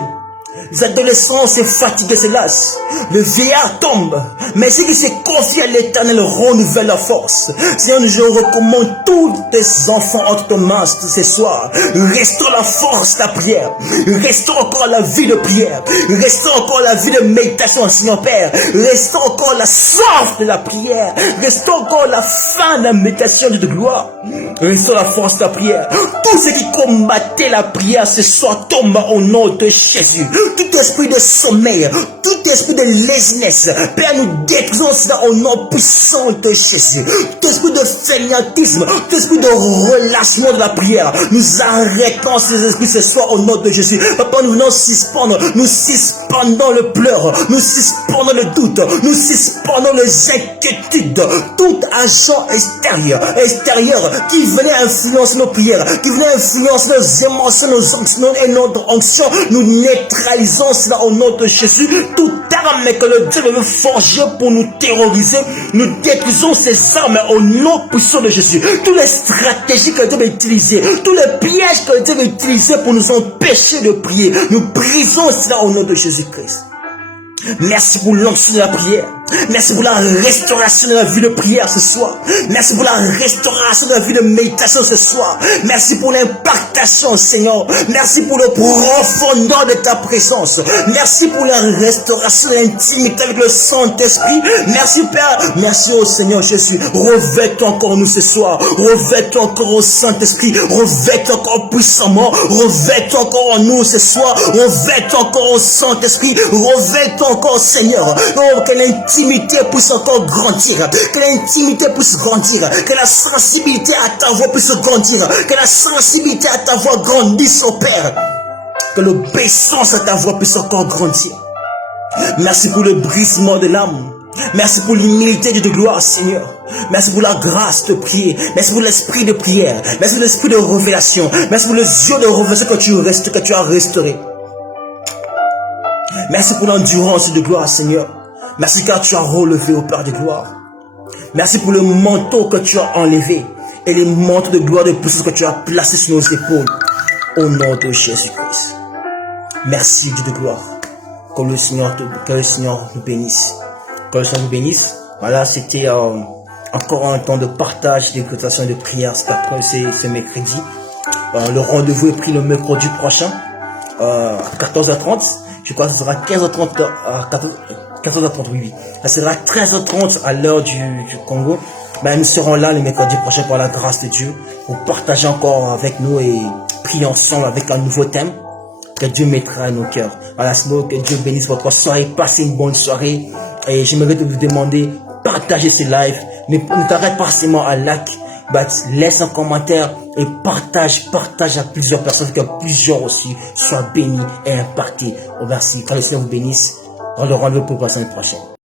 les adolescents se fatiguent, se lassent, le vieillard tombe, mais ceux qui se confient à l'Éternel renouvellent la force. Seigneur, je recommande tous tes enfants entre tes mains ce soir. Restaure la force de la prière, restaure encore la vie de prière, restaure encore la vie de méditation, Seigneur Père, restaure encore la soif de la prière, restaure encore la faim de la méditation de gloire, restaure la force de la prière. Tous ceux qui combattaient la prière ce soir tombent au nom de Jésus. Tout esprit de sommeil, tout esprit de laziness, Père, nous détruisons cela au nom puissant de Jésus. Tout esprit de fainéantisme, tout esprit de relâchement de la prière, nous arrêtons ces esprits ce soir au nom de Jésus. Papa, nous venons nous suspendons le pleur, nous suspendons le doute, nous suspendons les inquiétudes, tout agent extérieur qui venait influencer nos prières, qui venait influencer nos émotions, nos anxiétés et notre onction, nous neutralisons cela au nom de Jésus. Toute arme que le diable veut forger pour nous terroriser, nous détruisons ces armes au nom puissant de Jésus. Toutes les stratégies que le diable a utilisées, tous les pièges que le diable a utilisés pour nous empêcher de prier, nous brisons cela au nom de Jésus-Christ. Merci pour l'onction de la prière. Merci pour la restauration de la vie de prière ce soir. Merci pour la restauration de la vie de méditation ce soir. Merci pour l'impactation, Seigneur. Merci pour le profondeur de ta présence. Merci pour la restauration de l'intimité avec le Saint-Esprit. Merci Père. Merci au Seigneur Jésus. Revêt-toi encore nous ce soir. Revêt-toi encore au Saint-Esprit. Revêt-toi encore puissamment. Revêt-toi encore en nous ce soir. Revêt-toi encore au Saint-Esprit. Revêt-toi encore, Seigneur. Oh, que l'intimité puisse encore grandir, que l'intimité puisse grandir, que la sensibilité à ta voix puisse grandir, que la sensibilité à ta voix grandisse, au Père, que l'obéissance à ta voix puisse encore grandir. Merci pour le brisement de l'âme. Merci pour l'humilité de gloire, Seigneur. Merci pour la grâce de prier. Merci pour l'esprit de prière. Merci pour l'esprit de révélation. Merci pour les yeux de révélation que tu as restauré. Merci pour l'endurance de gloire, Seigneur. Merci car tu as relevé au Père de gloire. Merci pour le manteau que tu as enlevé et les manteaux de gloire de puissance que tu as placés sur nos épaules. Au nom de Jésus-Christ. Merci Dieu de gloire. Que le Seigneur nous bénisse. Que le Seigneur nous bénisse. Voilà, c'était encore un temps de partage, d'écoutation et de prière. C'est mercredi. Le rendez-vous est pris le mercredi prochain à 14h30. Je crois que ce sera 15h30 14h30, oui. Ça sera 13h30 à l'heure du Congo. Ben, nous serons là le mercredi prochain par la grâce de Dieu pour partager encore avec nous et prier ensemble avec un nouveau thème que Dieu mettra à nos cœurs. Voilà, sinon que Dieu bénisse votre soirée, passez une bonne soirée. Et j'aimerais vous demander, partagez ce live. Ne t'arrête pas seulement à like, laisse un commentaire et partage à plusieurs personnes, que plusieurs aussi soient bénis et impactés. Merci. Quand le Seigneur vous bénisse, on le rendez-vous pour la semaine prochaine.